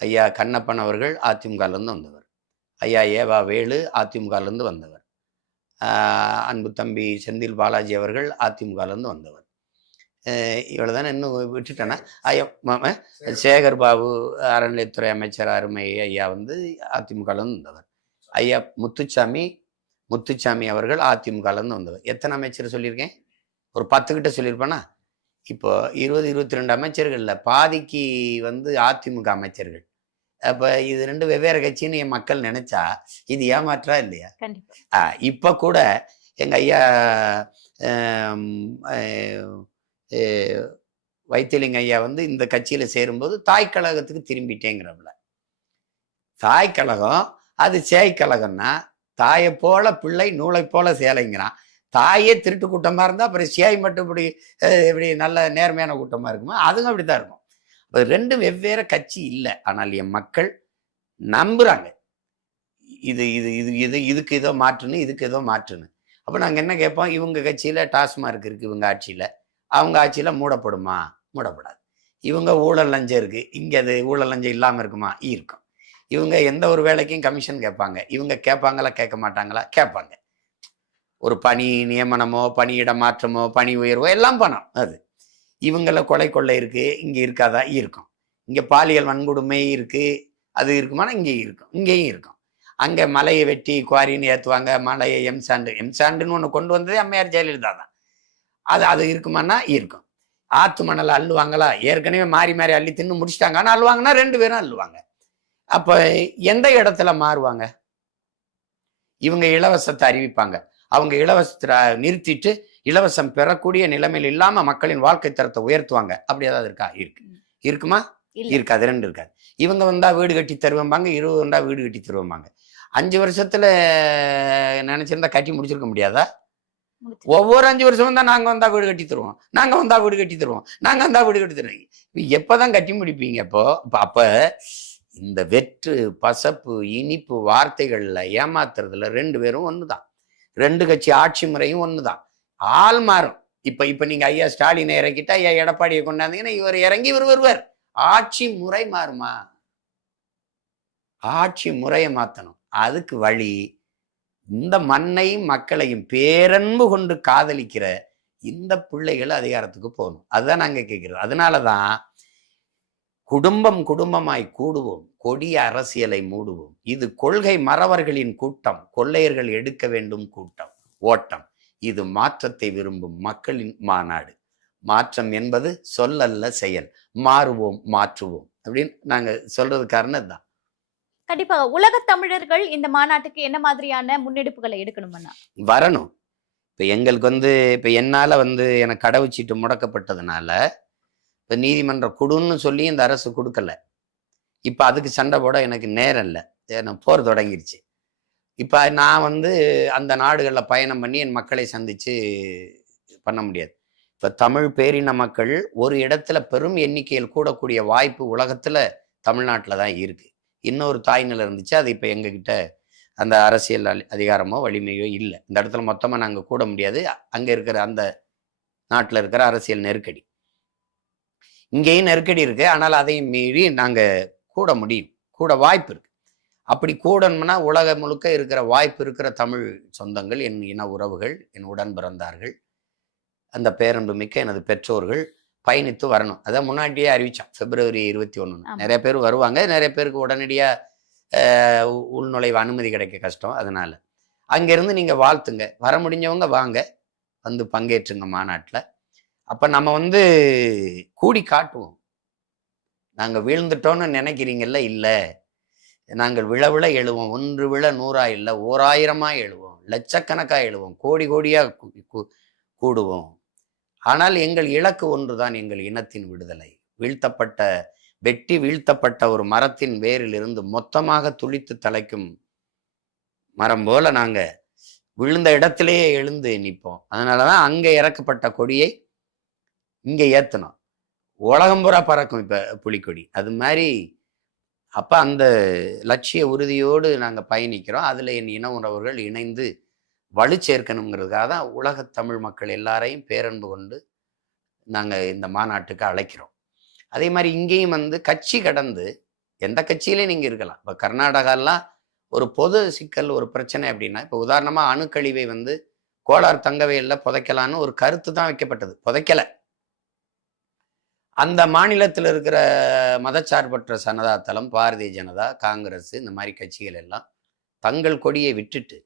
ஐயா கண்ணப்பன் அவர்கள் அதிமுகல இருந்து வந்தவர். ஐயா ஏவா வேலு அதிமுகல இருந்து வந்தவர். அன்பு தம்பி செந்தில் பாலாஜி அவர்கள் அதிமுகல இருந்து வந்தவர். இவ்வளவுதானே, இன்னும் விட்டுட்டேன்னா ஐயா சேகர் பாபு அறநிலையத்துறை அமைச்சர் அருமை ஐயா வந்து அதிமுகல இருந்து வந்தவர். ஐயா முத்துச்சாமி அவர்கள் அதிமுகல இருந்து வந்தவர். எத்தனை அமைச்சர் சொல்லியிருக்கேன்? ஒரு 10 கிட்ட சொல்லியிருப்பேனா? இப்போ 20-22 அமைச்சர்கள்ல பாதிக்கு வந்து அதிமுக அமைச்சர்கள். அப்ப இது 2 வெவ்வேறு கட்சின்னு என் மக்கள் நினைச்சா இது ஏமாற்றா இல்லையா? இப்ப கூட எங்க ஐயா வைத்திலிங்க ஐயா வந்து இந்த கட்சியில சேரும்போது தாய் கழகத்துக்கு திரும்பிட்டேங்கிறவள. தாய் கழகம் அது சேய் கழகம்னா தாயை போல பிள்ளை நூலை போல சேலைங்கிறான். தாயே திருட்டு கூட்டமா இருந்தா அப்புறம் சேய் மட்டும் இப்படி நல்ல நேர்மையான கூட்டமா இருக்குமா? அதுவும் அப்படித்தான் இருக்கும். அது 2 வெவ்வேறு கட்சி இல்லை. ஆனால் என் மக்கள் நம்புறாங்க இது இது இது இது இதுக்கு ஏதோ மாற்றுன்னு, இதுக்கு ஏதோ மாற்றுன்னு. அப்ப நாங்க என்ன கேட்போம்? இவங்க கட்சியில டாஸ்மார்க் இருக்கு, இவங்க ஆட்சியில. அவங்க ஆட்சியில மூடப்படுமா? மூடப்படாது. இவங்க ஊழல் லஞ்சம் இருக்கு, இங்க அது ஊழல் லஞ்சம் இல்லாம இருக்குமா? இருக்கும். இவங்க எந்த ஒரு வேலைக்கும் கமிஷன் கேட்பாங்க, இவங்க கேட்பாங்களா கேட்க மாட்டாங்களா? கேட்பாங்க. ஒரு பணி நியமனமோ பணியிட மாற்றமோ பணி உயர்வோ எல்லாம் பணம். அது இவங்கள கொலை கொள்ளை இருக்கு, இங்க இருக்காதா? இருக்கும். இங்க பாலியல் வன்கொடுமை இருக்கு, அது இருக்குமானா இங்கேயும் இருக்கும், இங்கேயும் இருக்கும். அங்க மலையை வெட்டி குவாரின்னு ஏத்துவாங்க, மலையை எம்சாண்டுன்னு ஒண்ணு கொண்டு வந்ததே அம்மையார் ஜெயலலிதா தான். அது இருக்குமானா இருக்கும். ஆத்து மணலை அள்ளுவாங்களா? ஏற்கனவே மாறி மாறி அள்ளி தின்னு முடிச்சிட்டாங்க. ஆனா அள்ளுவாங்கன்னா 2 பேரும் அள்ளுவாங்க. அப்ப எந்த இடத்துல மாறுவாங்க? இவங்க இலவசத்தை அறிவிப்பாங்க, அவங்க இலவசத்தை நிறுத்திட்டு இலவசம் பெறக்கூடிய நிலைமையில் இல்லாம மக்களின் வாழ்க்கை தரத்தை உயர்த்துவாங்க. அப்படி ஏதாவது இருக்கா? இருக்குமா? இருக்காது. 2 இருக்காது. இவங்க வந்தா வீடு கட்டி தருவாங்க, 20 வந்தா வீடு கட்டி தருவாங்க. 5 வருஷத்துல நினைச்சிருந்தா கட்டி முடிச்சிருக்க முடியாதா? ஒவ்வொரு 5 வருஷமும் தான் நாங்க வந்தா வீடு கட்டி தருவோம், நாங்க வந்தா வீடு கட்டி தருவோம், நாங்க வந்தா வீடு கட்டி தருவோம். எப்பதான் கட்டி முடிப்பீங்க? அப்ப இந்த வெற்று பசப்பு இனிப்பு வார்த்தைகள்ல ஏமாத்துறதுல 2 பேரும் ஒண்ணுதான். 2 கட்சி ஆட்சி முறையும் ஒண்ணுதான். ஆள் மாறும். இப்ப நீங்க ஐயா ஸ்டாலினை இறக்கிட்டா ஐயா எடப்பாடியை கொண்டாந்தீங்கன்னா இவர் இறங்கி இவர் வருவார். ஆட்சி முறை மாறுமா? ஆட்சி முறையை மாத்தணும். அதுக்கு வழி இந்த மண்ணையும் மக்களையும் பேரன்பு கொண்டு காதலிக்கிற இந்த பிள்ளைகள் அதிகாரத்துக்கு போகணும். அதுதான் நாங்க கேட்கிறோம். அதனாலதான் குடும்பமாய் கூடுவோம், கொடிய அரசியலை மூடுவோம். இது கொள்கை மறவர்களின் கூட்டம், கொள்ளையர்கள் எடுக்க வேண்டும் கூட்டம் ஓட்டம். இது மாற்றத்தை விரும்பும் மக்களின் மாநாடு. மாற்றம் என்பது சொல்லல்ல செயல். மாறுவோம் மாற்றுவோம் அப்படின்னு நாங்க சொல்றது காரணம் தான். கண்டிப்பாக உலக தமிழர்கள் இந்த மாநாட்டுக்கு என்ன மாதிரியான முன்னெடுப்புகளை எடுக்கணும்னா வரணும். இப்ப எங்களுக்கு இப்ப என்னால எனக்கு கடவுச்சீட்டு முடக்கப்பட்டதுனால இப்ப நீதிமன்றம் கொடுன்னு சொல்லி இந்த அரசு கொடுக்கல. இப்ப அதுக்கு சண்டை போட எனக்கு நேரம் இல்லை, போர் தொடங்கிருச்சு. இப்ப நான் அந்த நாடுகளில் பயணம் பண்ணி என் மக்களை சந்திச்சு பண்ண முடியாது. இப்ப தமிழ் பேரின மக்கள் ஒரு இடத்துல பெரும் எண்ணிக்கையில் கூடக்கூடிய வாய்ப்பு உலகத்துல தமிழ்நாட்டில் தான் இருக்கு. இன்னொரு தாய்நிலை இருந்துச்சு, அது இப்ப எங்ககிட்ட அந்த அரசியல் அதிகாரமோ வலிமையோ இல்லை. இந்த இடத்துல மொத்தமா நாங்க கூட முடியாது. அங்க இருக்கிற அந்த நாட்டில் இருக்கிற அரசியல் நெருக்கடி, இங்கேயும் நெருக்கடி இருக்கு. ஆனால் அதையும் மீறி நாங்க கூட முடியும், கூட வாய்ப்பு இருக்கு. அப்படி கூடணும்னா உலகம் முழுக்க இருக்கிற வாய்ப்பு இருக்கிற தமிழ் சொந்தங்கள், என் இன உறவுகள், என் உடன் பிறந்தார்கள், அந்த பேரன்பு மிக்க எனது பெற்றோர்கள் பயணித்து வரணும். அதான் முன்னாடியே அறிவிச்சான், February 21. நிறைய பேர் வருவாங்க, நிறைய பேருக்கு உடனடியா உள்நுழைவு அனுமதி கிடைக்க கஷ்டம். அதனால அங்கிருந்து நீங்க வாழ்த்துங்க, வர முடிஞ்சவங்க வாங்க, பங்கேற்றுங்க மாநாட்டில். அப்ப நம்ம கூடி காட்டுவோம். நாங்க வீழ்ந்துட்டோம்னு நினைக்கிறீங்கல்ல? இல்ல, நாங்கள் விழ எழுவோம். 1 விழ 100 இல்ல, 1000 எழுவோம், லட்சக்கணக்கா எழுவோம், கோடி கோடியா கூடுவோம். ஆனால் எங்கள் இலக்கு ஒன்றுதான், எங்கள் இனத்தின் விடுதலை. வெட்டி வீழ்த்தப்பட்ட ஒரு மரத்தின் வேரில் இருந்து மொத்தமாக துளித்து தலைக்கும் மரம் போல நாங்க விழுந்த இடத்திலேயே எழுந்து நிற்போம். அதனாலதான் அங்க இறக்கப்பட்ட கொடியை இங்க ஏத்தணும். உலகம் பூரா பறக்கும் இப்ப புலிக்கொடி. அது மாதிரி அப்ப அந்த லட்சிய உறுதியோடு நாங்க பயணிக்கிறோம். அதுல என் இன உறவுகள் இணைந்து வலு சேர்க்கணுங்கிறதுக்காக தான் உலகத் தமிழ் மக்கள் எல்லாரையும் பேரன்பு கொண்டு நாங்க இந்த மாநாட்டுக்கு அழைக்கிறோம். அதே மாதிரி இங்கேயும் வந்து கட்சி கடந்து எந்த கட்சியிலையும் நீங்க இருக்கலாம். இப்ப கர்நாடகாலாம் ஒரு பொது சிக்கல், ஒரு பிரச்சனை அப்படின்னா, இப்ப உதாரணமா அணுக்கழிவை வந்து கோலார் தங்கவயல்ல புதைக்கலான்னு ஒரு கருத்து தான் வைக்கப்பட்டது. புதைக்கல. அந்த மாநிலத்தில் இருக்கிற மதச்சார்பற்ற ஜனதா தளம், பாரதிய ஜனதா, காங்கிரஸ் இந்த மாதிரி கட்சிகள் எல்லாம் தங்கள் கொடியை விட்டுட்டு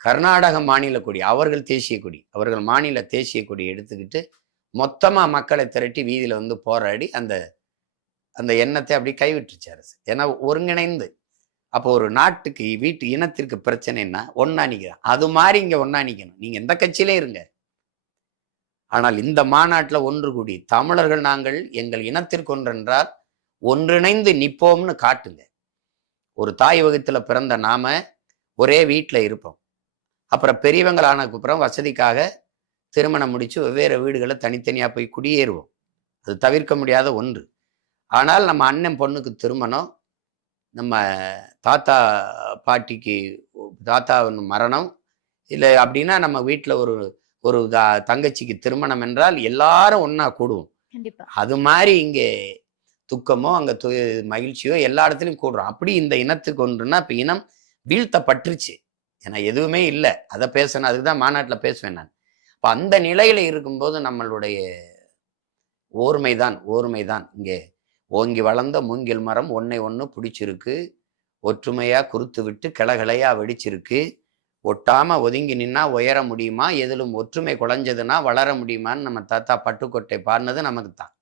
கர்நாடக மாநில கொடி, அவர்கள் தேசிய கொடி, அவர்கள் மாநில தேசிய கொடி எடுத்துக்கிட்டு மொத்தமா மக்களை திரட்டி வீதியில வந்து போராடி அந்த அந்த எண்ணத்தை அப்படி கைவிட்டுருச்சு அரசு. ஏன்னா ஒருங்கிணைந்து அப்போ ஒரு நாட்டுக்கு வீட்டு இனத்திற்கு பிரச்சனைன்னா ஒன்னா நிற்கிறான். அது மாதிரி இங்க ஒன்னா நிக்கணும். நீங்க எந்த கட்சியிலையும் இருங்க. ஆனால் இந்த மாநாட்டில் ஒன்று கூடி தமிழர்கள் நாங்கள் எங்கள் இனத்திற்கு ஒன்றென்றால் ஒன்றிணைந்து நிற்போம்னு காட்டுங்க. ஒரு தாய் வகுத்துல பிறந்த நாம ஒரே வீட்டில் இருப்போம். அப்புறம் பெரியவங்கள் ஆனதுக்கு அப்புறம் வசதிக்காக திருமணம் முடிச்சு வெவ்வேறு வீடுகளை தனித்தனியா போய் குடியேறுவோம். அது தவிர்க்க முடியாத ஒன்று. ஆனால் நம்ம அண்ணன் பொண்ணுக்கு திருமணம், நம்ம தாத்தா பாட்டிக்கு தாத்தாவின் மரணம், இல்லை அப்படின்னா நம்ம வீட்டில் ஒரு ஒரு தங்கச்சிக்கு திருமணம் என்றால் எல்லாரும் ஒன்னா கூடுவோம். அது மாதிரி இங்கே துக்கமோ அங்க மகிழ்ச்சியோ எல்லா இடத்துலையும் கூடுறோம். அப்படி இந்த இனத்துக்கு ஒன்றுனா இப்ப இனம் வீழ்த்தப்பட்டுருச்சு. ஏன்னா எதுவுமே இல்லை. அதை பேசணும், அதுக்கு தான் மாநாட்டில் பேசுவேன் நான். இப்போ அந்த நிலையில இருக்கும்போது நம்மளுடைய ஓர்மைதான் இங்கே ஓங்கி வளர்ந்த மூங்கில் மரம் ஒன்னை ஒன்று பிடிச்சிருக்கு, ஒற்றுமையா குறுத்து விட்டு கிளகிளையா வெடிச்சிருக்கு, ஒட்டாம ஒதுங்கி நின்னா உயர முடியுமா, எதிலும் ஒற்றுமை குலைஞ்சதுன்னா வளர முடியுமான்னு நம்ம தாத்தா பட்டுக்கோட்டை பாடினது நமக்கு தான்.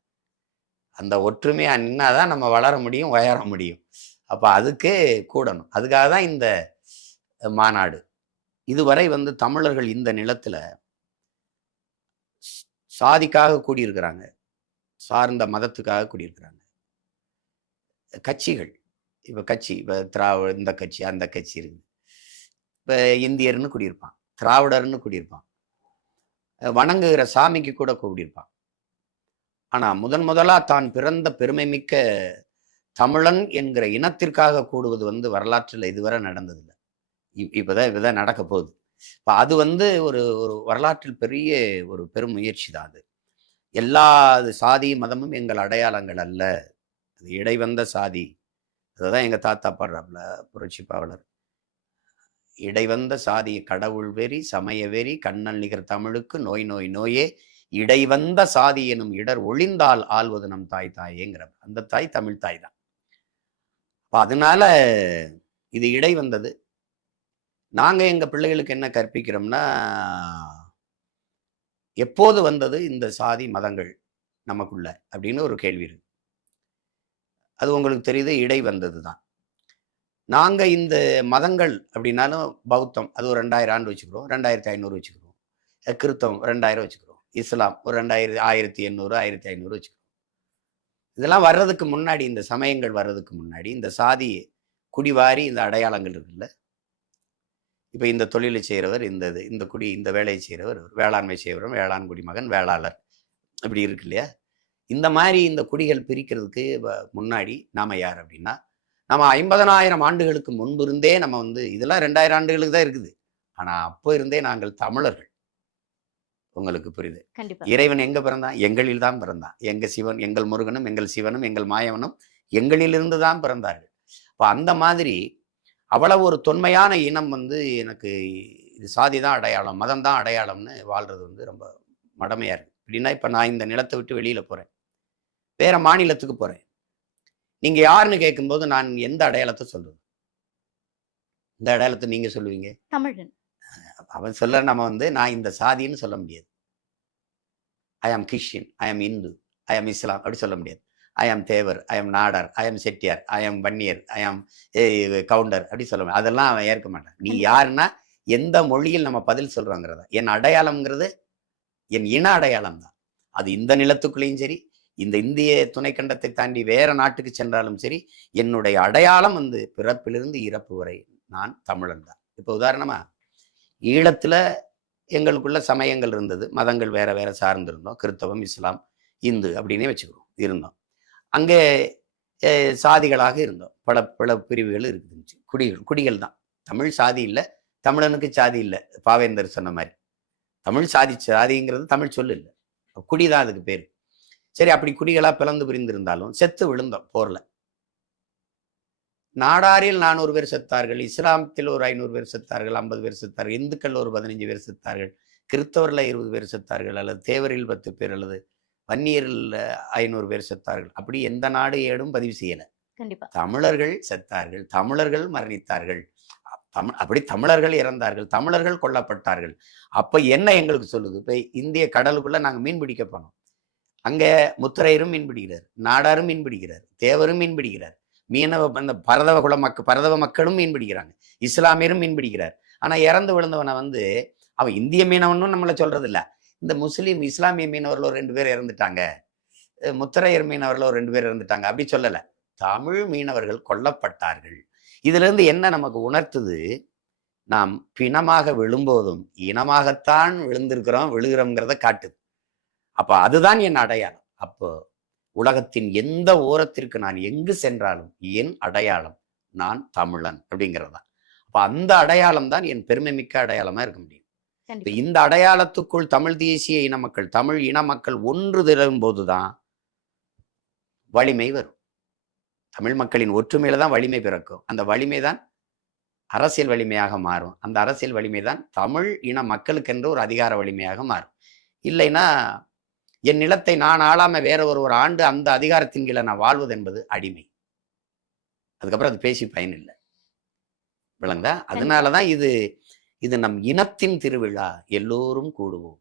அந்த ஒற்றுமையா நின்னாதான் நம்ம வளர முடியும், உயர முடியும். அப்ப அதுக்கு கூடணும். அதுக்காக தான் இந்த மாநாடு. இதுவரை வந்து தமிழர்கள் இந்த நிலத்துல சாதிக்காக கூடியிருக்கிறாங்க, சார்ந்த மதத்துக்காக கூடியிருக்கிறாங்க. கட்சிகள் இப்ப திராவிட இந்த கட்சி அந்த கட்சி இருக்கு. இப்ப இந்தியர்னு கூடியிருப்பான், திராவிடர்னு கூடியிருப்பான், வணங்குகிற சாமிக்கு கூட கூடியிருப்பான். ஆனா முதலா தான் பிறந்த பெருமை மிக்க தமிழன் என்கிற இனத்திற்காக கூடுவது வந்து வரலாற்றில் இதுவரை நடந்ததில்லை. இப்பதான் நடக்க போகுது. இப்ப அது வந்து ஒரு ஒரு வரலாற்றில் பெரிய ஒரு பெரும் முயற்சி தான். அது எல்லா சாதி மதமும் எங்கள் அடையாளங்கள் அல்ல, அது இடைவந்த சாதி. அதுதான் எங்க தாத்தா பாடுறாப்புல புரட்சி பாவலர். இடைவந்த சாதி கடவுள் வெறி சமய வெறி கண்ணன் நிகர் தமிழுக்கு நோய் நோய் நோயே இடைவந்த சாதி எனும் இடர் ஒளிந்தால் ஆள்வது நம் தாய் தாயேங்கிற அந்த தாய் தமிழ் தாய் தான். அதனால இது இடை வந்தது. நாங்க எங்க பிள்ளைகளுக்கு என்ன கற்பிக்கிறோம்னா, எப்போது வந்தது இந்த சாதி மதங்கள் நமக்குள்ள அப்படின்னு ஒரு கேள்வி இருக்கு. அது உங்களுக்கு தெரியுது, இடை வந்தது தான். நாங்க இந்த மதங்கள் அப்படின்னாலும் பௌத்தம் அது ஒரு 2000 ஆண்டு வச்சுக்கிறோம், 2500 வச்சுக்கிறோம், கிறித்தவம் 2000 வச்சுக்கிறோம், இஸ்லாம் ஒரு 1800 1500 வச்சுக்கிறோம். இதெல்லாம் வர்றதுக்கு முன்னாடி, இந்த சமயங்கள் வர்றதுக்கு முன்னாடி இந்த சாதி குடிவாரி இந்த அடையாளங்கள் இருக்குல்ல. இப்ப இந்த தொழிலை செய்கிறவர், இந்த குடி இந்த வேலையை செய்கிறவர், வேளாண்மை செய்கிறவர் வேளாண் குடிமகன், வேளாளர், இப்படி இருக்கு இல்லையா. இந்த மாதிரி இந்த குடிகள் பிரிக்கிறதுக்கு முன்னாடி நாம யார் அப்படின்னா, நம்ம 50,000 ஆண்டுகளுக்கு முன்பு இருந்தே நம்ம வந்து இதெல்லாம் 2000 ஆண்டுகளுக்கு தான் இருக்குது. ஆனா அப்போ இருந்தே நாங்கள் தமிழர்கள். உங்களுக்கு புரியுது? இறைவன் எங்க பிறந்தான்? எங்களில் தான் பிறந்தான். எங்க சிவன், எங்கள் முருகனும் எங்கள் சிவனும் எங்கள் மாயவனும் எங்களிலிருந்து தான் பிறந்தார்கள். அப்ப அந்த மாதிரி அவ்வளவு ஒரு தொன்மையான இனம் வந்து எனக்கு இது சாதி தான் அடையாளம், மதம் தான் அடையாளம்னு வாழ்றது வந்து ரொம்ப மடமையா இருக்கு. அப்படின்னா இப்ப நான் இந்த நிலத்தை விட்டு வெளியில போறேன், வேற மாநிலத்துக்கு போறேன். நீங்க யாருன்னு கேட்கும்போது நான் எந்த அடையாளத்தை சொல்றது? இந்த அடையாளத்தை நீங்க சொல்லுவீங்க? தமிழன். அவன் சொல்ல நம்ம வந்து நான் இந்த சாதின்னு சொல்ல முடியாது. ஐ ஆம் கிறிஸ்டின், ஐ ஆம் இந்து, ஐ ஆம் இஸ்லாம் அப்படி சொல்ல முடியாது. ஐ ஆம் தேவர், ஐ ஆம் நாடார், ஐ ஆம் செட்டியார், ஐ ஆம் வன்னியர், ஐ ஆம் கவுண்டர் அப்படி சொல்ல முடியாது. அதெல்லாம் அவன் ஏற்க மாட்டான். நீ யாருன்னா எந்த மொழியில் நம்ம பதில் சொல்றோங்கிறதா. என் அடையாளம்ங்கிறது என் இன அடையாளம் தான். அது இந்த நிலத்துக்குள்ளேயும் சரி, இந்த இந்திய துணைக்கண்டத்தை தாண்டி வேற நாட்டுக்கு சென்றாலும் சரி, என்னுடைய அடையாளம் வந்து பிறப்பிலிருந்து இறப்பு வரை நான் தமிழன் தான். இப்போ உதாரணமா ஈழத்துல எங்களுக்குள்ள சமயங்கள் இருந்தது, மதங்கள் வேற வேற சார்ந்திருந்தோம். கிறித்தவம், இஸ்லாம், இந்து அப்படின்னே வச்சுக்கிறோம் இருந்தோம். அங்கே சாதிகளாக இருந்தோம். பல பல பிரிவுகள் இருந்துச்சு. குடிகள் தான். தமிழ் சாதி இல்லை, தமிழனுக்கு சாதி இல்லை. பாவேந்தர் சொன்ன மாதிரி தமிழ் சாதிங்கிறது தமிழ் சொல்லு இல்லை, குடிதான் அதுக்கு பேர். சரி, அப்படி குடிகளா பிளந்து பிரிந்திருந்தாலும் செத்து விழுந்தோம் போர்ல. நாடாரில் 400 பேர் செத்தார்கள், இஸ்லாமத்தில் ஒரு 500 பேர் செத்தார்கள், 50 பேர் செத்தார்கள், இந்துக்கள் ஒரு 15 பேர் செத்தார்கள், கிறிஸ்தவர்ல 20 பேர் செத்தார்கள், அல்லது தேவரில் 10 பேர், அல்லது வன்னியரில் 500 பேர் செத்தார்கள். அப்படி எந்த நாடு ஏடும் பதிவு செய்யல. தமிழர்கள் செத்தார்கள், தமிழர்கள் மரணித்தார்கள், அப்படி தமிழர்கள் இறந்தார்கள், தமிழர்கள் கொல்லப்பட்டார்கள். அப்ப என்ன எங்களுக்கு சொல்லுது? இப்ப இந்திய கடலுக்குள்ள நாங்க மீன் பிடிக்க போனோம். அங்க முத்திரையரும் மீன் பிடிக்கிறார், நாடாரும் மீன் பிடிக்கிறார், தேவரும் மீன் பிடிக்கிறார், மீனவ அந்த பரதவ மக்களும் மீன் பிடிக்கிறாங்க, இஸ்லாமியரும் மீன் பிடிக்கிறார். ஆனா இறந்து விழுந்தவனை அவன் இந்திய மீனவனும் நம்மளை சொல்றது இல்ல. இந்த முஸ்லீம் இஸ்லாமிய மீனவர்கள் 2 பேர் இறந்துட்டாங்க, முத்திரையர் மீனவர்கள் 2 பேர் இறந்துட்டாங்க அப்படி சொல்லல. தமிழ் மீனவர்கள் கொல்லப்பட்டார்கள். இதுல இருந்து என்ன நமக்கு உணர்த்துது? நாம் பிணமாக விழும்போதும் இனமாகத்தான் விழுகிறோங்கிறத காட்டுது. அப்ப அதுதான் என் அடையாளம். அப்போ உலகத்தின் எந்த ஓரத்திற்கு நான் எங்கு சென்றாலும் என் அடையாளம் நான் தமிழன் அப்படிங்கிறதா. அப்ப அந்த அடையாளம் தான் என் பெருமை மிக்க அடையாளமா இருக்க முடியும். இந்த அடையாளத்துக்குள் தமிழ் தேசிய இன மக்கள், தமிழ் இன மக்கள் ஒன்று திரளும் போதுதான் வலிமை வரும். தமிழ் மக்களின் ஒற்றுமையில தான் வலிமை பிறக்கும். அந்த வலிமை தான் அரசியல் வலிமையாக மாறும். அந்த அரசியல் வலிமை தான் தமிழ் இன மக்களுக்கென்று ஒரு அதிகார வலிமையாக மாறும். இல்லைன்னா என் நிலத்தை நான் ஆளாம வேற ஒருவர் ஆண்டு அந்த அதிகாரத்தின் கீழே நான் வாழ்வது என்பது அடிமை. அதுக்கப்புறம் அது பேசி பயனில்லை. விளங்குதா? அதனாலதான் இது நம் இனத்தின் திருவிழா, எல்லோரும் கூடுவோம்,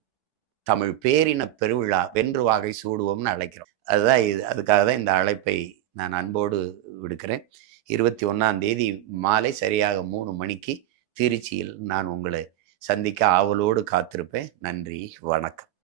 தமிழ் பேரின பெருவிழா, வென்று வாகை சூடுவோம்னு அழைக்கிறோம். அதுதான் இது. அதுக்காக தான் இந்த அழைப்பை நான் அன்போடு விடுக்கிறேன். 21ஆம் தேதி மாலை சரியாக 3 மணிக்கு திருச்சியில் நான் உங்களை சந்திக்க ஆவலோடு காத்திருப்பேன். நன்றி, வணக்கம்.